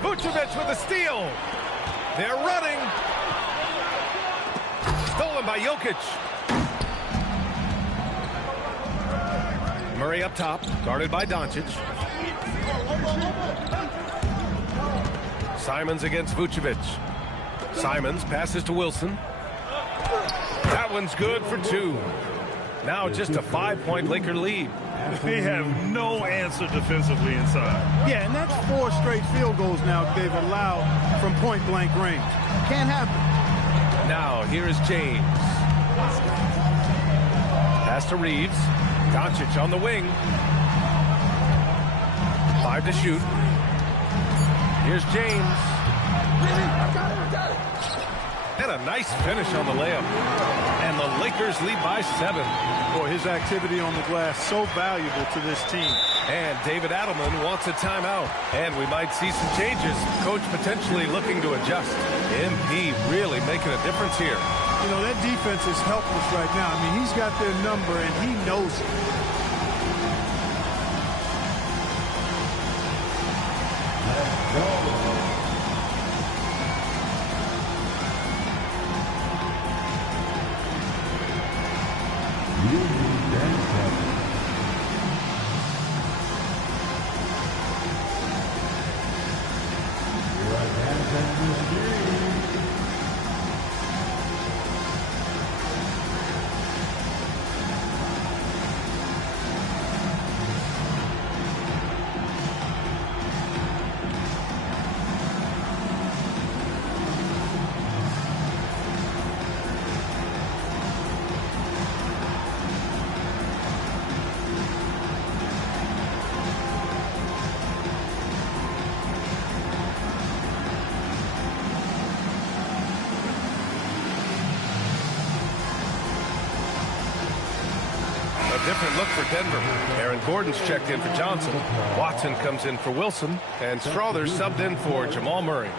Vucevic with a steal. They're running. Stolen by Jokic. Murray up top, guarded by Doncic. Simons against Vucevic. Simons passes to Wilson. That one's good for 2. Now just a 5-point Laker lead. They have no answer defensively inside. Yeah, and that's 4 straight field goals now they've allowed from point-blank range. Can't happen. Now, here is James. Pass to Reeves. Doncic on the wing. 5 to shoot. Here's James. And a nice finish on the layup. And the Lakers lead by 7. Boy, his activity on the glass so valuable to this team. And David Adelman wants a timeout. And we might see some changes. Coach potentially looking to adjust. MP really making a difference here. You know, that defense is helpless right now. I mean, he's got their number, and he knows it. A different look for Denver. Aaron Gordon's checked in for Johnson. Watson comes in for Wilson. And Strother subbed in for Jamal Murray.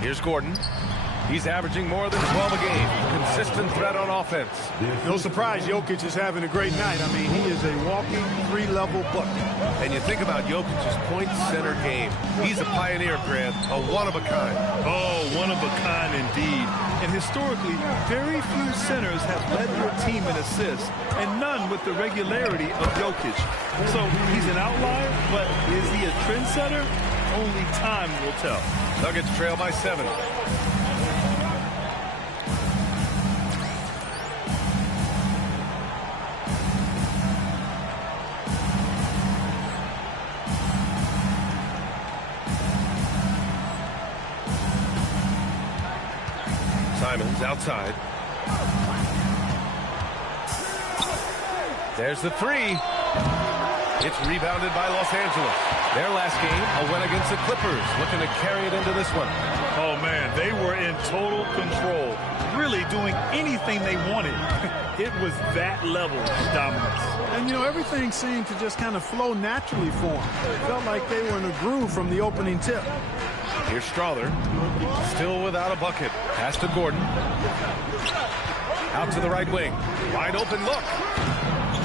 Here's Gordon. He's averaging more than 12 a game. Consistent threat on offense. No surprise Jokic is having a great night. I mean, he is a walking three-level bucket. And you think about Jokic's point-centered game. He's a pioneer, Grant, a one-of-a-kind. Oh, one-of-a-kind indeed. And historically, very few centers have led their team in assists, and none with the regularity of Jokic. So he's an outlier, but is he a trendsetter? Only time will tell. Nuggets trail by 7. Simons outside. There's the three. It's rebounded by Los Angeles. Their last game, a win against the Clippers, looking to carry it into this one. Oh, man, they were in total control, really doing anything they wanted. It was that level of dominance. And, you know, everything seemed to just kind of flow naturally for them. It felt like they were in a groove from the opening tip. Here's Strother, still without a bucket. Pass to Gordon. Out to the right wing. Wide open look.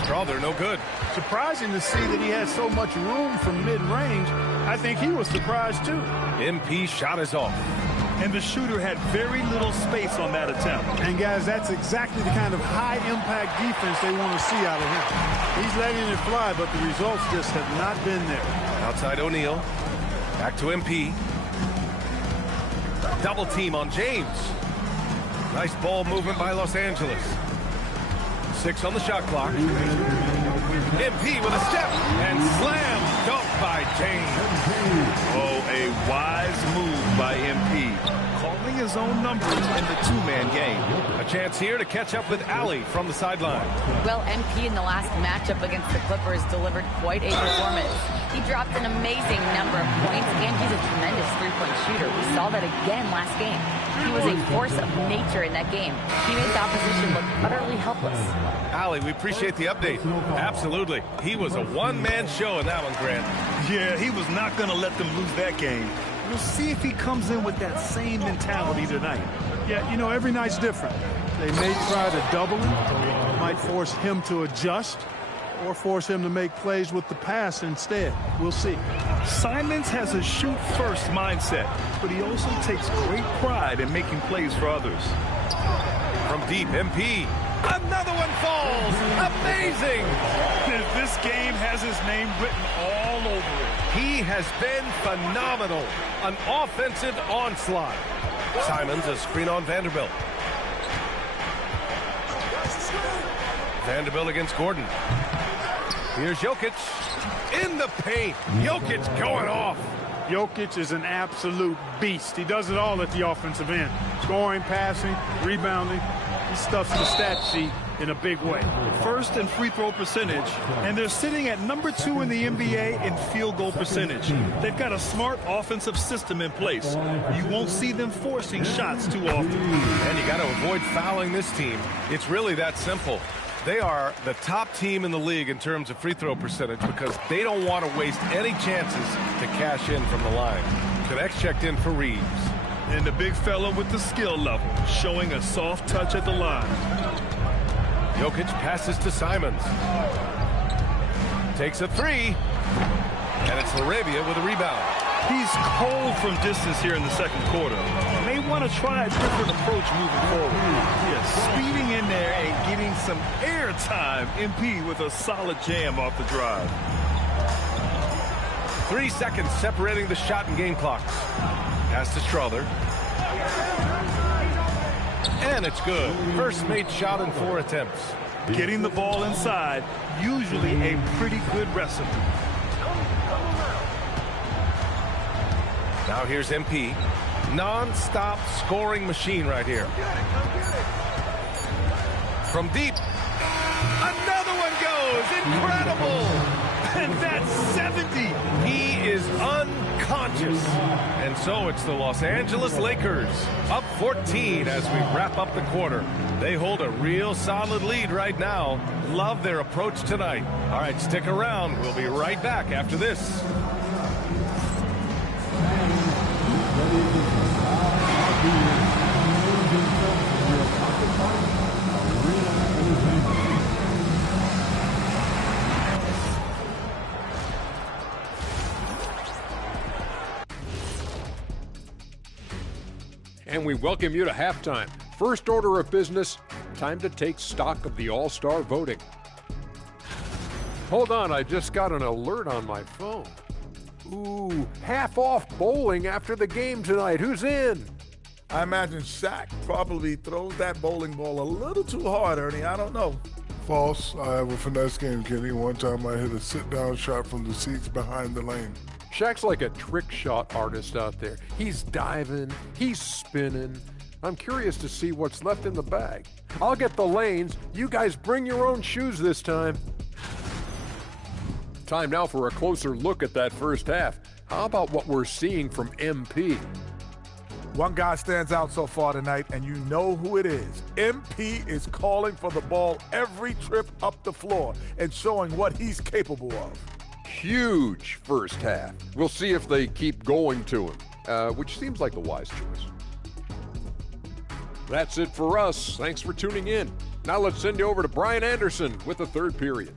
Strother, no good. Surprising to see that he had so much room from mid-range. I think he was surprised, too. MP shot is off. And the shooter had very little space on that attempt. And, guys, that's exactly the kind of high-impact defense they want to see out of him. He's letting it fly, but the results just have not been there. Outside O'Neal. Back to MP. Double team on James. Nice ball movement by Los Angeles. 6 on the shot clock. MP with a step and slam dunk by James. Oh, a wise move by MP. Calling his own numbers in the two-man game. A chance here to catch up with Allie from the sideline. Well, MP in the last matchup against the Clippers delivered quite a performance. He dropped an amazing number of points, and he's a tremendous three-point shooter. We saw that again last game. He was a force of nature in that game. He made the opposition look utterly helpless. Allie, we appreciate the update. Absolutely. He was a one-man show in that one, Grant. Yeah, he was not going to let them lose that game. We'll see if he comes in with that same mentality tonight. Yeah, you know, every night's different. They may try to double him, might force him to adjust, or force him to make plays with the pass instead. We'll see. Simons has a shoot-first mindset, but he also takes great pride in making plays for others. From deep, MP. Another one falls. Amazing. This game has his name written all over it. He has been phenomenal. An offensive onslaught. Simons a screen on Vanderbilt. Vanderbilt against Gordon. Here's Jokic in the paint. Jokic going off. Jokic is an absolute beast. He does it all at the offensive end. Scoring, passing, rebounding. He stuffs the stat sheet in a big way. First in free throw percentage, and they're sitting at number 2 in the NBA in field goal percentage. They've got a smart offensive system in place. You won't see them forcing shots too often. And you got to avoid fouling this team. It's really that simple. They are the top team in the league in terms of free throw percentage because they don't want to waste any chances to cash in from the line. Connects checked in for Reeves. And the big fella with the skill level, showing a soft touch at the line. Jokic passes to Simons. Takes a three. And it's Laravia with a rebound. He's cold from distance here in the second quarter. May want to try a different approach moving forward. Yeah, speeding in there and getting some air time. MP with a solid jam off the drive. 3 seconds separating the shot and game clocks. Pass to Strother. And it's good. First made shot in 4 attempts. Getting the ball inside, usually a pretty good recipe. Now here's MP. Non-stop scoring machine right here. From deep. Another one goes. Incredible. And that's 70. He is unconscious. And so it's the Los Angeles Lakers up 14 as we wrap up the quarter. They hold a real solid lead right now. Love their approach tonight. All right, stick around. We'll be right back after this. And we welcome you to halftime. First order of business, time to take stock of the All-Star voting. Hold on, I just got an alert on my phone. Ooh, half off bowling after the game tonight. Who's in? I imagine Shaq probably throws that bowling ball a little too hard, Ernie. I don't know. False. I have a finesse game, Kenny. One time I hit a sit-down shot from the seats behind the lane. Shaq's like a trick shot artist out there. He's diving, he's spinning. I'm curious to see what's left in the bag. I'll get the lanes. You guys bring your own shoes this time. Time now for a closer look at that first half. How about what we're seeing from MP? One guy stands out so far tonight, and you know who it is. MP is calling for the ball every trip up the floor and showing what he's capable of. Huge first half. We'll see if they keep going to him, which seems like the wise choice. That's it for us. Thanks for tuning in. Now let's send you over to Brian Anderson with the third period.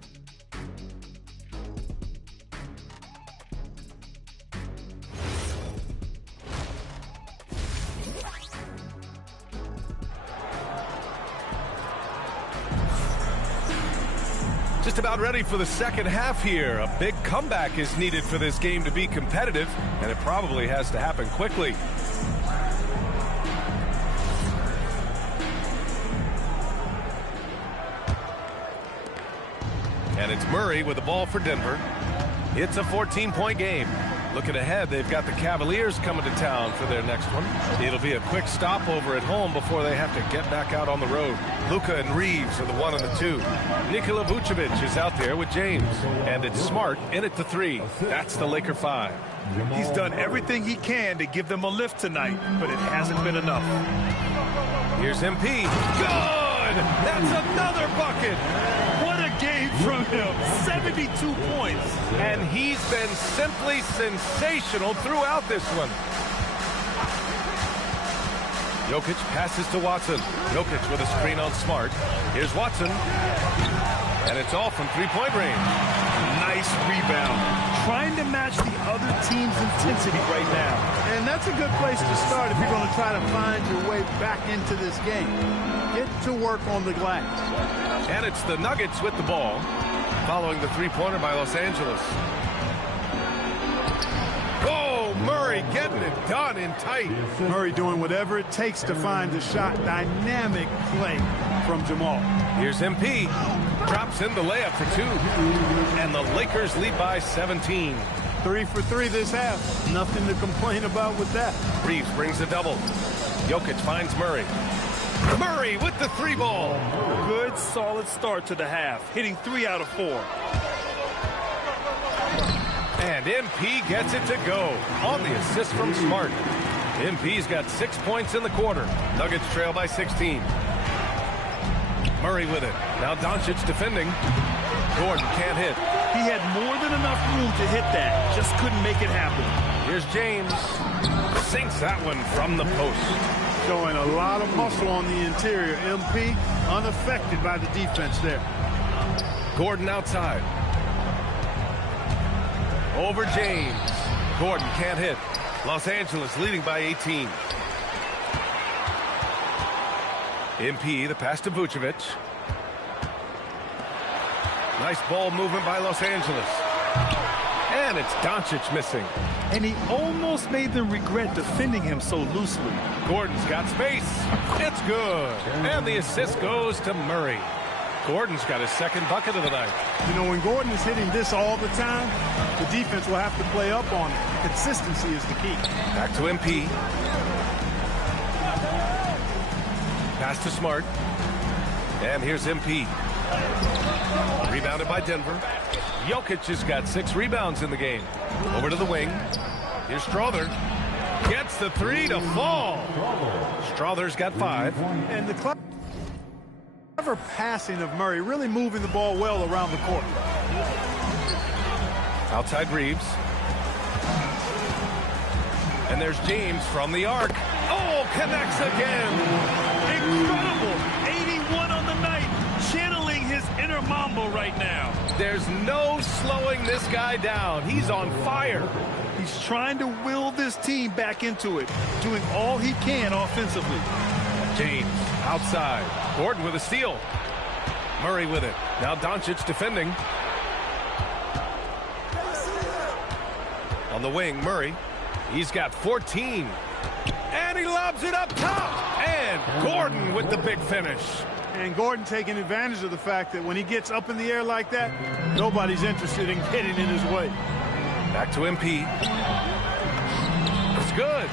Just about ready for the second half here. A big comeback is needed for this game to be competitive, and it probably has to happen quickly. And it's Murray with the ball for Denver. It's a 14-point game. Looking ahead, they've got the Cavaliers coming to town for their next one. It'll be a quick stopover at home before they have to get back out on the road. Luka and Reeves are the 1 and the 2. Nikola Vucevic is out there with James. And it's Smart in at the 3. That's the Laker 5. He's done everything he can to give them a lift tonight, but it hasn't been enough. Here's MP. Good! That's another bucket! What a game from him. 72 points. And he's been simply sensational throughout this one. Jokic passes to Watson. Jokic with a screen on Smart. Here's Watson. And it's all from three-point range. Nice rebound. Trying to match the other team's intensity right now. And that's a good place to start if you're going to try to find your way back into this game. Get to work on the glass. And it's the Nuggets with the ball, following the three-pointer by Los Angeles. Oh, Murray getting it done in tight. Murray doing whatever it takes to find the shot. Dynamic play from Jamal. Here's MP. Drops in the layup for 2. And the Lakers lead by 17. 3 for 3 this half. Nothing to complain about with that. Reeves brings a double. Jokic finds Murray. Murray with the 3-ball. Good, solid start to the half, hitting 3 out of 4. And MP gets it to go on the assist from Smart. MP's got 6 points in the quarter. Nuggets trail by 16. Murray with it. Now Doncic defending. Gordon can't hit. He had more than enough room to hit that. Just couldn't make it happen. Here's James. Sinks that one from the post. Showing a lot of muscle on the interior. MP unaffected by the defense there. Gordon outside. Over James. Gordon can't hit. Los Angeles leading by 18. MP, the pass to Vucevic. Nice ball movement by Los Angeles. And it's Doncic missing. And he almost made them regret defending him so loosely. Gordon's got space. It's good. And the assist goes to Murray. Gordon's got his second bucket of the night. You know, when Gordon is hitting this all the time, the defense will have to play up on it. Consistency is the key. Back to MP. Pass to Smart. And here's MP. Rebounded by Denver. Jokic has got 6 rebounds in the game. Over to the wing. Here's Strother. Gets the 3 to fall. Strother's got 5. And the clever passing of Murray, really moving the ball well around the court. Outside Reeves. And there's James from the arc. Oh, connects again. Incredible. 81 on the night. Channeling his inner Mamba right now. There's no slowing this guy down. He's on fire. He's trying to will this team back into it, doing all he can offensively. James outside. Gordon with a steal. Murray with it. Now Doncic defending. On the wing, Murray. He's got 14. And he lobs it up top. And Gordon with the big finish. And Gordon taking advantage of the fact that when he gets up in the air like that, nobody's interested in getting in his way. Back to MP. It's good.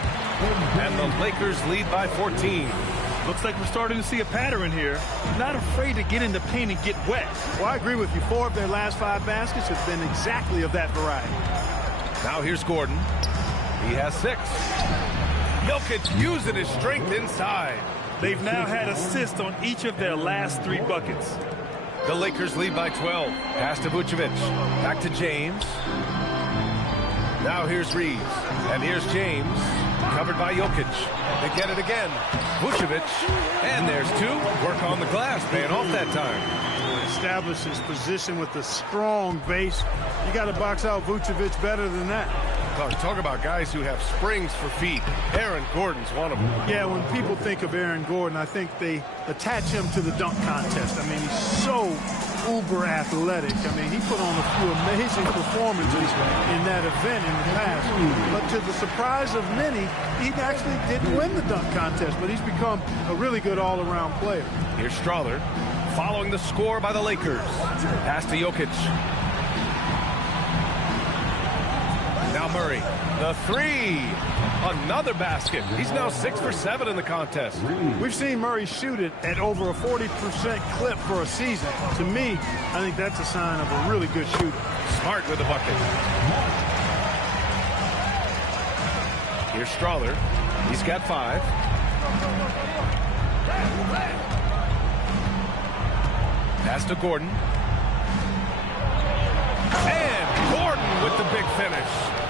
And the Lakers lead by 14. Looks like we're starting to see a pattern here. Not afraid to get in the paint and get wet. Well, I agree with you. 4 of their last 5 baskets have been exactly of that variety. Now here's Gordon. He has 6. Jokic using his strength inside. They've now had assists on each of their last 3 buckets. The Lakers lead by 12. Pass to Vucevic. Back to James. Now here's Reeves. And here's James. Covered by Jokic. They get it again. Vucevic. And there's 2. Work on the glass. Paying off that time. Establish his position with a strong base. You got to box out Vucevic better than that. Talk about guys who have springs for feet. Aaron Gordon's one of them. Yeah, when people think of Aaron Gordon, I think they attach him to the dunk contest. I mean, he's so uber athletic. I mean, he put on a few amazing performances in that event in the past. But to the surprise of many, he actually didn't win the dunk contest, but he's become a really good all-around player. Here's Strother following the score by the Lakers. Pass to Jokic. Now Murray, the 3. Another basket. He's now 6 for 7 in the contest. We've seen Murray shoot it at over a 40% clip for a season. To me, I think that's a sign of a really good shooter. Smart with the bucket. Here's Strother. He's got 5. Pass to Gordon. And Gordon with the big finish.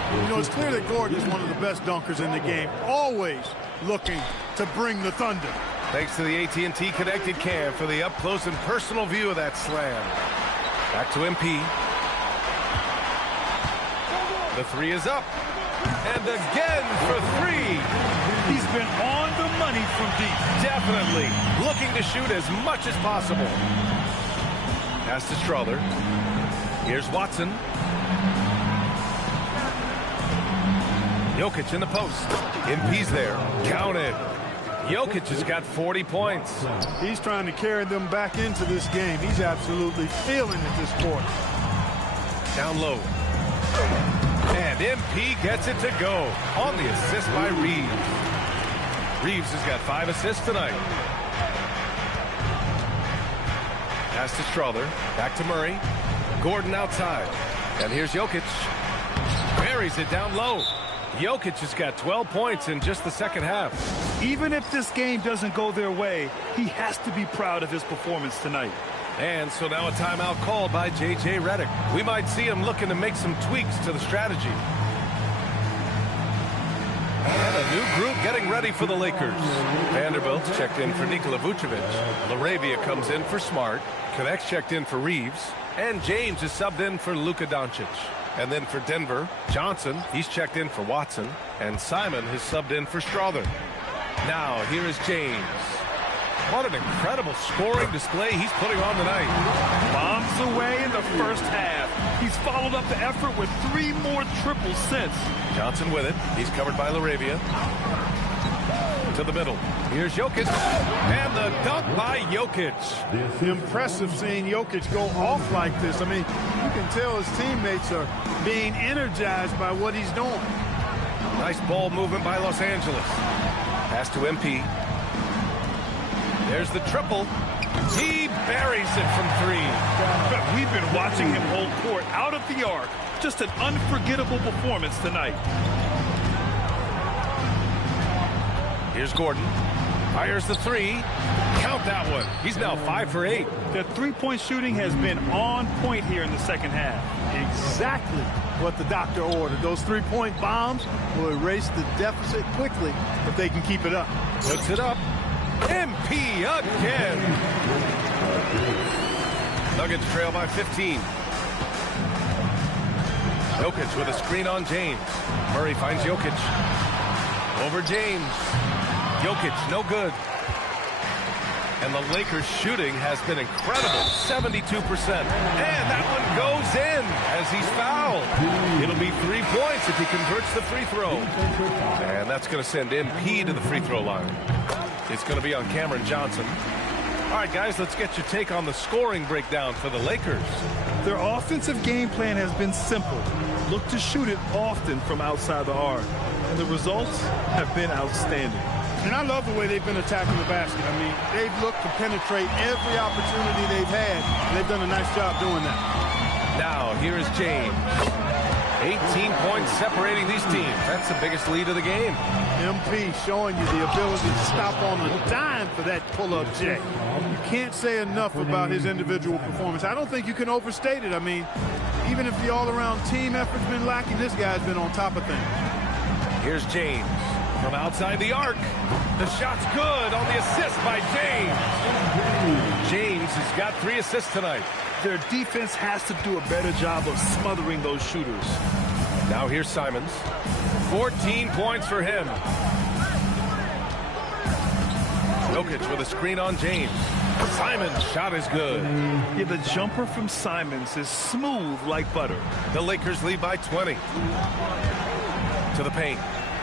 You know, it's clear that Gordon is one of the best dunkers in the game, always looking to bring the thunder. Thanks to the AT&T Connected Cam for the up-close and personal view of that slam. Back to MP. The 3 is up. And again for 3. He's been on the money from deep. Definitely looking to shoot as much as possible. Pass to Strother. Here's Watson. Jokic in the post. MP's there. Counted. Jokic has got 40 points. He's trying to carry them back into this game. He's absolutely feeling it this quarter. Down low. And MP gets it to go on the assist by Reeves. Reeves has got 5 assists tonight. Pass to Strother. Back to Murray. Gordon outside. And here's Jokic. Buries it down low. Jokic has got 12 points in just the second half. Even if this game doesn't go their way, he has to be proud of his performance tonight. And so now a timeout called by J.J. Redick. We might see him looking to make some tweaks to the strategy. And a new group getting ready for the Lakers. Vanderbilt's checked in for Nikola Vucevic. LaRavia comes in for Smart. Connects checked in for Reeves. And James is subbed in for Luka Doncic. And then for Denver, Johnson, he's checked in for Watson. And Simon has subbed in for Strother. Now, here is James. What an incredible scoring display he's putting on tonight. Bombs away in the first half. He's followed up the effort with 3 more triples since. Johnson with it. He's covered by LaRavia. To the middle. Here's Jokic. And the dunk by Jokic. Impressive seeing Jokic go off like this. I mean, you can tell his teammates are being energized by what he's doing. Nice ball movement by Los Angeles. Pass to MP. There's the triple. He buries it from 3. We've been watching him hold court out of the arc. Just an unforgettable performance tonight. Here's Gordon. Fires the 3. Count that one. He's now 5 for 8. The three-point shooting has been on point here in the second half. Exactly what the doctor ordered. Those three-point bombs will erase the deficit quickly if they can keep it up. Puts it up. MP again. Nuggets trail by 15. Jokic with a screen on James. Murray finds Jokic. Over James. Jokic, no good. And the Lakers shooting has been incredible, 72%. And that one goes in as he's fouled. It'll be 3 points if he converts the free throw. And that's going to send MP to the free throw line. It's going to be on Cameron Johnson. All right, guys, let's get your take on the scoring breakdown for the Lakers. Their offensive game plan has been simple. Look to shoot it often from outside the arc. And the results have been outstanding. And I love the way they've been attacking the basket. I mean, they've looked to penetrate every opportunity they've had, and they've done a nice job doing that. Now, here is James. 18 points separating these teams. That's the biggest lead of the game. MP showing you the ability to stop on a dime for that pull-up J. You can't say enough about his individual performance. I don't think you can overstate it. I mean, even if the all-around team effort's been lacking, this guy's been on top of things. Here's James. From outside the arc, the shot's good on the assist by James. James has got 3 assists tonight. Their defense has to do a better job of smothering those shooters. Now here's Simons. 14 points for him. Jokic with a screen on James. Simons' shot is good. Yeah, the jumper from Simons is smooth like butter. The Lakers lead by 20. To the paint.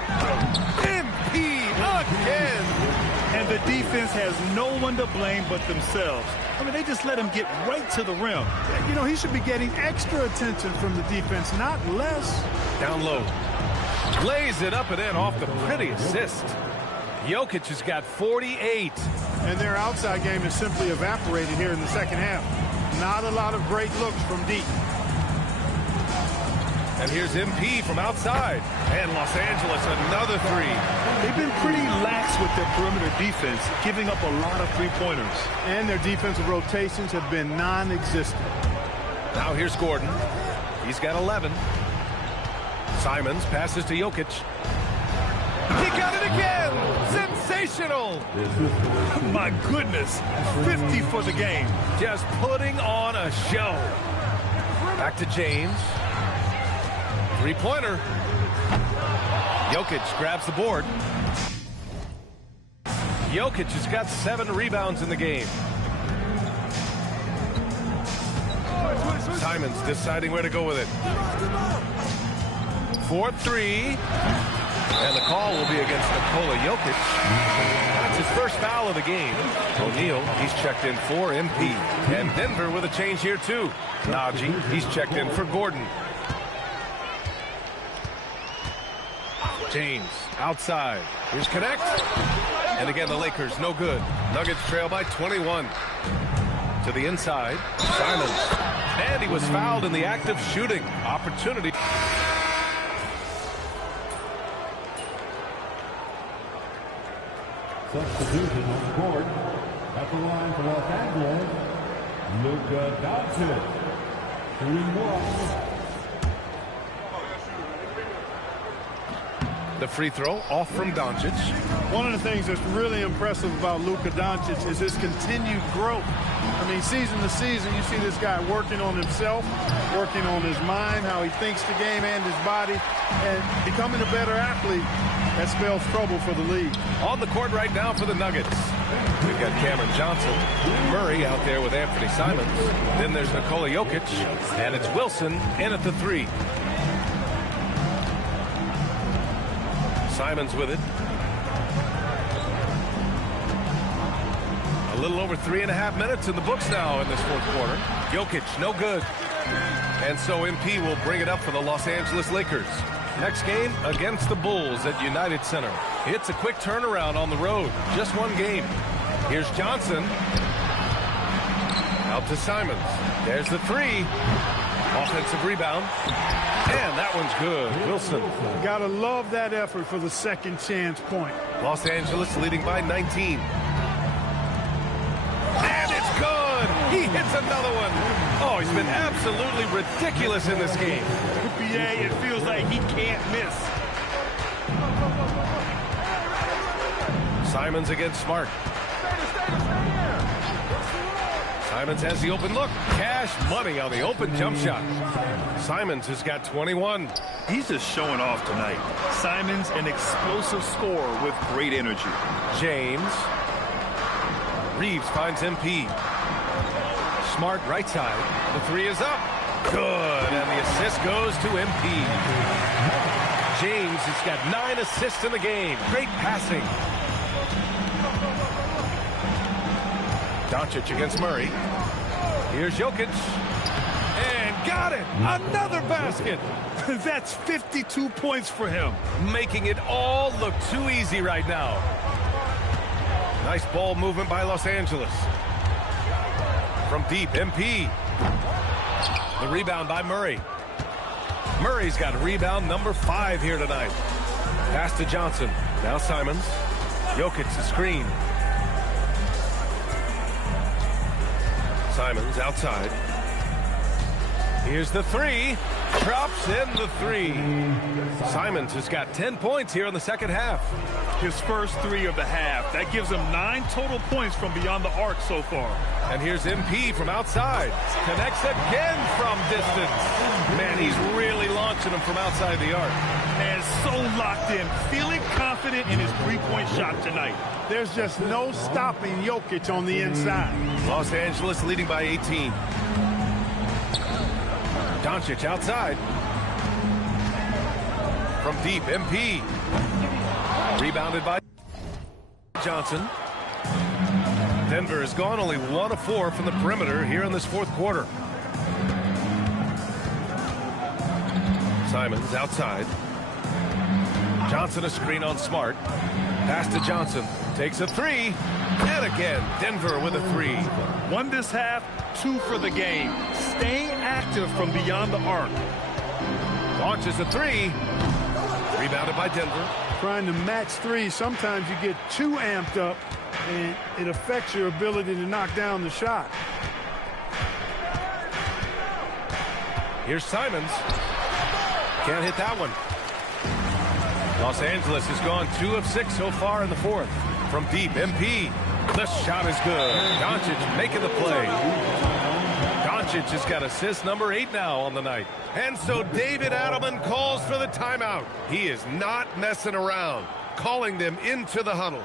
MP again. And the defense has no one to blame but themselves. I mean, they just let him get right to the rim. You know, he should be getting extra attention from the defense, not less. Down low. Lays it up and in off the pretty assist. Jokic has got 48. And their outside game is simply evaporated here in the second half. Not a lot of great looks from deep. And here's MP from outside. And Los Angeles, another 3. They've been pretty lax with their perimeter defense, giving up a lot of three-pointers. And their defensive rotations have been non-existent. Now here's Gordon. He's got 11. Simons passes to Jokic. He got it again! Sensational! My goodness, 50 for the game. Just putting on a show. Back to James. Three-pointer. Jokic grabs the board. Jokic has got 7 rebounds in the game. Simons deciding where to go with it. 4-3. And the call will be against Nikola Jokic. That's his first foul of the game. O'Neal, he's checked in for MP. And Denver with a change here, too. Najee, he's checked in for Gordon. James, outside. Here's Connect. And again, the Lakers, no good. Nuggets trail by 21. To the inside, Simons. And he was fouled in the act of shooting. Opportunity. Substitution on the court. At the line for Los Angeles, Luka Doncic. Shooting one. The free throw off from Doncic. One of the things that's really impressive about Luka Doncic is his continued growth. I mean, season to season, you see this guy working on himself, working on his mind, how he thinks the game and his body, and becoming a better athlete. That spells trouble for the league. On the court right now for the Nuggets. We've got Cameron Johnson, Murray out there with Anthony Simons. Then there's Nikola Jokic, and it's Wilson in at the 3. Simons with it. A little over 3.5 minutes in the books now in this fourth quarter. Jokic, no good. And so MP will bring it up for the Los Angeles Lakers. Next game against the Bulls at United Center. It's a quick turnaround on the road. Just one game. Here's Johnson. Out to Simons. There's the three. Offensive rebound. And that one's good. Wilson. Gotta love that effort for the second chance point. Los Angeles leading by 19. And it's good. He hits another one. Oh, he's been absolutely ridiculous in this game. NBA, it feels like he can't miss. Simons against Smart. Simons has the open look. Cash money on the open jump shot. Simons has got 21. He's just showing off tonight. Simons, an explosive scorer with great energy. James. Reeves finds MP. Smart right side. The three is up. Good. And the assist goes to MP. James has got 9 assists in the game. Great passing. Doncic against Murray. Here's Jokic. And got it. Another basket. That's 52 points for him. Making it all look too easy right now. Nice ball movement by Los Angeles. From deep, MP. The rebound by Murray. Murray's got rebound number 5 here tonight. Pass to Johnson. Now Simons. Jokic the screen. Simons outside. Here's the three. Drops in the three. Simons has got 10 points here in the second half. His first 3 of the half. That gives him 9 total points from beyond the arc so far. And here's MP from outside. Connects again from distance. Man, he's really launching them from outside the arc. And so locked in, feeling confident in his three-point shot tonight. There's just no stopping Jokic on the inside. Los Angeles leading by 18. Doncic outside. From deep, MP. Rebounded by Johnson. Denver has gone only 1 of 4 from the perimeter here in this fourth quarter. Simons outside. Johnson a screen on Smart. Pass to Johnson. Takes a three. And again, Denver with a three. 1 this half, 2 for the game. Staying active from beyond the arc. Launches a three. Rebounded by Denver. Trying to match three, sometimes you get too amped up and it affects your ability to knock down the shot. Here's Simons. Can't hit that one. Los Angeles has gone 2 of 6 so far in the fourth. From deep, MP. The shot is good. Doncic making the play. Doncic has got assist number 8 now on the night. And so David Adelman calls for the timeout. He is not messing around, calling them into the huddle.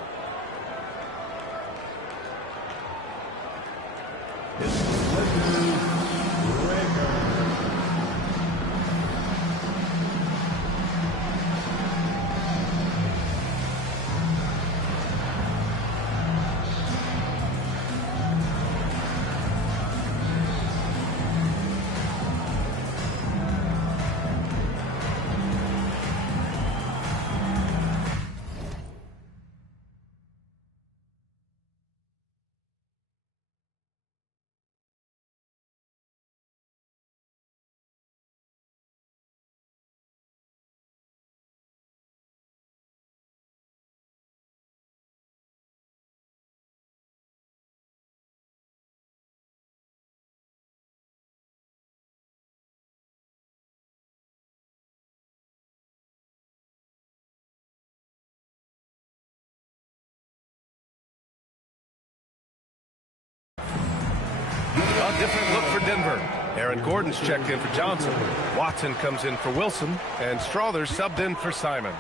A different look for Denver. Aaron Gordon's checked in for Johnson. Watson comes in for Wilson. And Strother subbed in for Simons.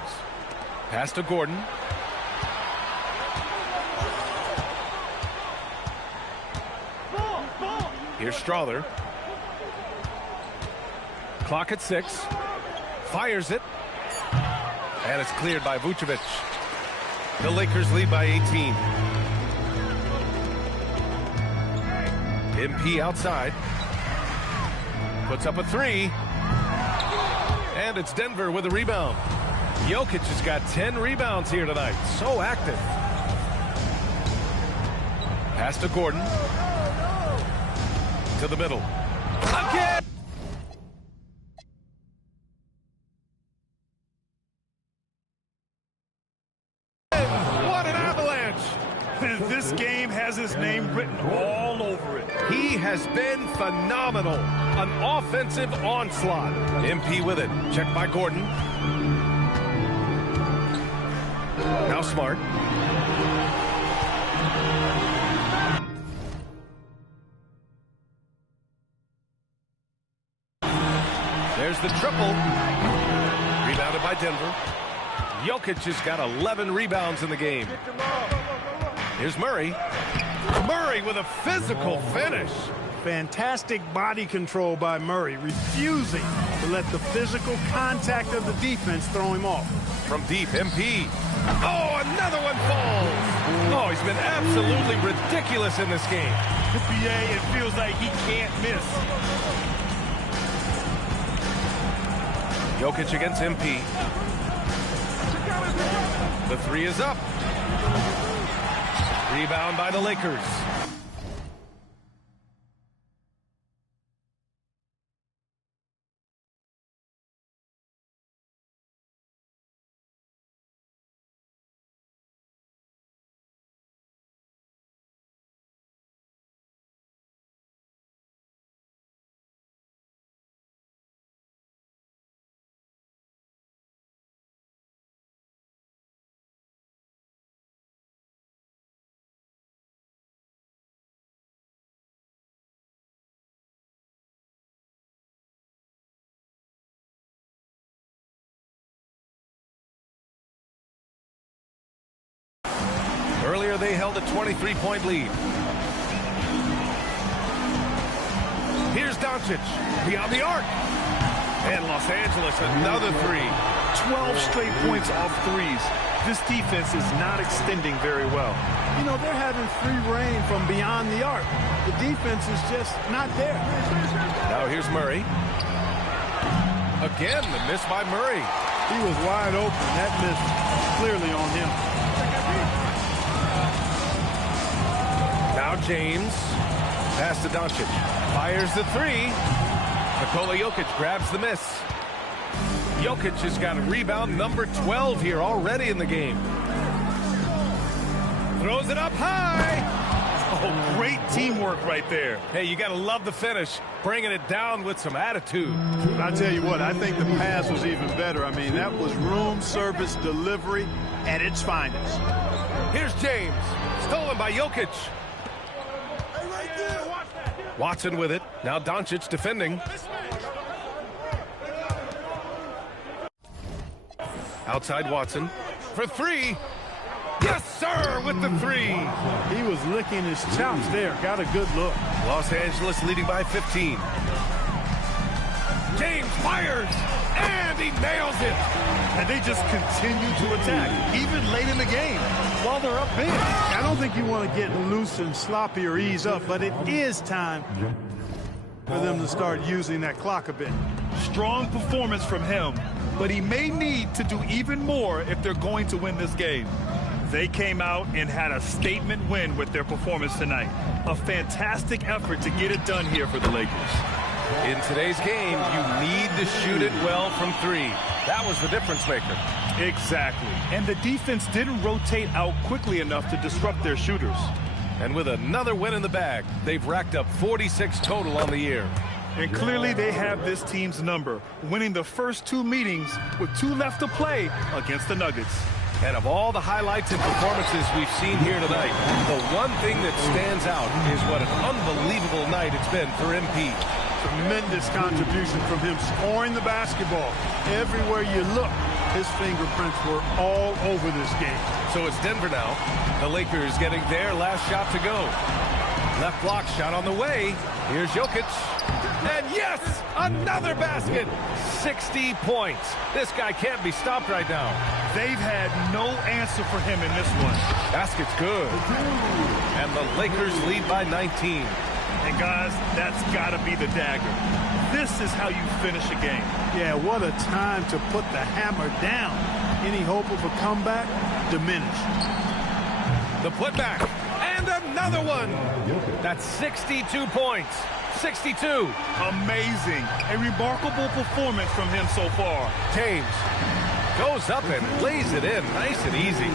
Pass to Gordon. Here's Strother. Clock at 6. Fires it. And it's cleared by Vucevic. The Lakers lead by 18. MP outside. Puts up a three. And it's Denver with a rebound. Jokic has got 10 rebounds here tonight. So active. Pass to Gordon. to the middle. Again! What an avalanche! This game has his name written all over it. He has been phenomenal. An offensive onslaught. MP with it. Checked by Gordon. Now Smart. There's the triple. Rebounded by Denver. Jokic has got 11 rebounds in the game. Here's Murray. Murray with a physical finish. Fantastic body control by Murray, refusing to let the physical contact of the defense throw him off. From deep, MP. Oh, another one falls. Oh, he's been absolutely ridiculous in this game. BA, it feels like he can't miss. Jokic against MP. The three is up. Rebound by the Lakers. Earlier, they held a 23-point lead. Here's Doncic beyond the arc. And Los Angeles, another three. 12 straight points off threes. This defense is not extending very well. You know, they're having free reign from beyond the arc. The defense is just not there. Now here's Murray. Again, the miss by Murray. He was wide open. That miss clearly on him. Now James. Pass to Doncic. Fires the three. Nikola Jokic grabs the miss. Jokic has got a rebound number 12 here already in the game. Throws it up high. Oh, great teamwork right there. Hey, you got to love the finish. Bringing it down with some attitude. I tell you what, I think the pass was even better. I mean, that was room service delivery at its finest. Here's James. Stolen by Jokic. Watson with it. Now Doncic defending. Outside Watson for three. Yes, sir, with the three. He was licking his chops there. Got a good look. Los Angeles leading by 15. James fires, and he nails it. And they just continue to attack, even late in the game, while they're up big. I don't think you want to get loose and sloppy or ease up, but it is time for them to start using that clock a bit. Strong performance from him, but he may need to do even more if they're going to win this game. They came out and had a statement win with their performance tonight. A fantastic effort to get it done here for the Lakers. In today's game, you need to shoot it well from three. That was the difference maker. Exactly. And the defense didn't rotate out quickly enough to disrupt their shooters. And with another win in the bag, they've racked up 46 total on the year. And clearly they have this team's number, winning the first two meetings with 2 left to play against the Nuggets. And of all the highlights and performances we've seen here tonight, the one thing that stands out is what an unbelievable night it's been for MP. Tremendous contribution from him scoring the basketball. Everywhere you look, his fingerprints were all over this game. So it's Denver now. The Lakers getting their last shot to go. Left block shot on the way. Here's Jokic. And yes, another basket. 60 points. This guy can't be stopped right now. They've had no answer for him in this one. Basket's good. And the Lakers lead by 19. And guys, that's got to be the dagger. This is how you finish a game. Yeah, what a time to put the hammer down. Any hope of a comeback? Diminished. The putback. And another one. That's 62 points. 62. Amazing. A remarkable performance from him so far. James goes up and lays it in nice and easy.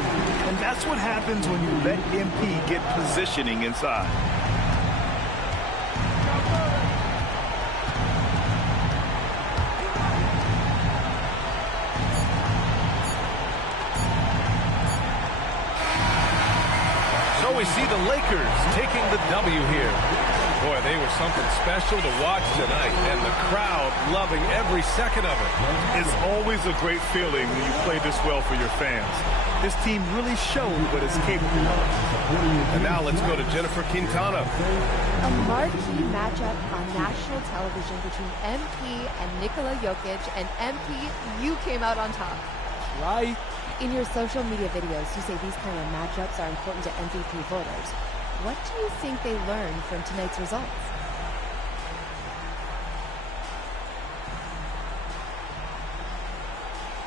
And that's what happens when you let MP get positioning inside. So we see the Lakers taking the W here. Boy, they were something special to watch tonight, and the crowd loving every second of it. It's always a great feeling when you play this well for your fans. This team really showed what it's capable of. And now let's go to Jennifer Quintana. A marquee matchup on national television between MP and Nikola Jokic, and MP, you came out on top. Right. In your social media videos, you say these kind of matchups are important to MVP voters. What do you think they learned from tonight's results?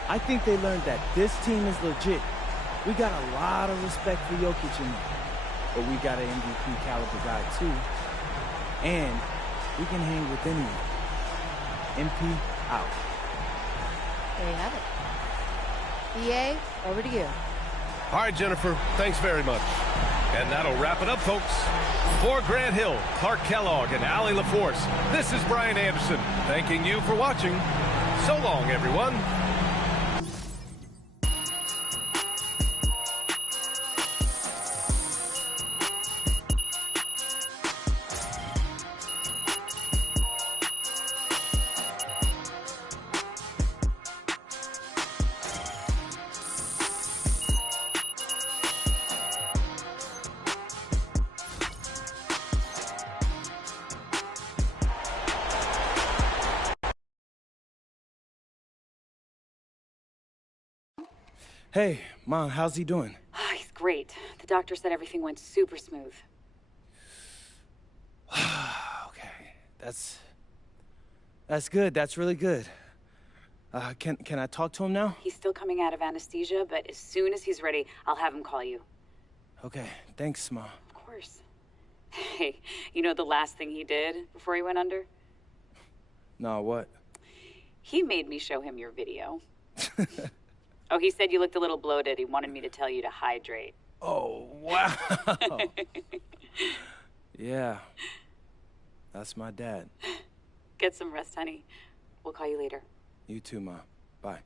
I think they learned that this team is legit. We got a lot of respect for Jokic in there, but we got an MVP caliber guy too. And we can hang with anyone. MP out. There you have it. BA, over to you. All right, Jennifer, thanks very much. And that'll wrap it up, folks. For Grant Hill, Clark Kellogg, and Allie LaForce, this is Brian Anderson, thanking you for watching. So long, everyone. Hey, Mom, how's he doing? Oh, he's great. The doctor said everything went super smooth. Okay, that's good. That's really good. Can I talk to him now? He's still coming out of anesthesia, but as soon as he's ready, I'll have him call you. Okay, thanks, Mom. Of course. Hey, you know the last thing he did before he went under? No, what? He made me show him your video. Oh, he said you looked a little bloated. He wanted me to tell you to hydrate. Oh, wow. Yeah. That's my dad. Get some rest, honey. We'll call you later. You too, Mom. Bye.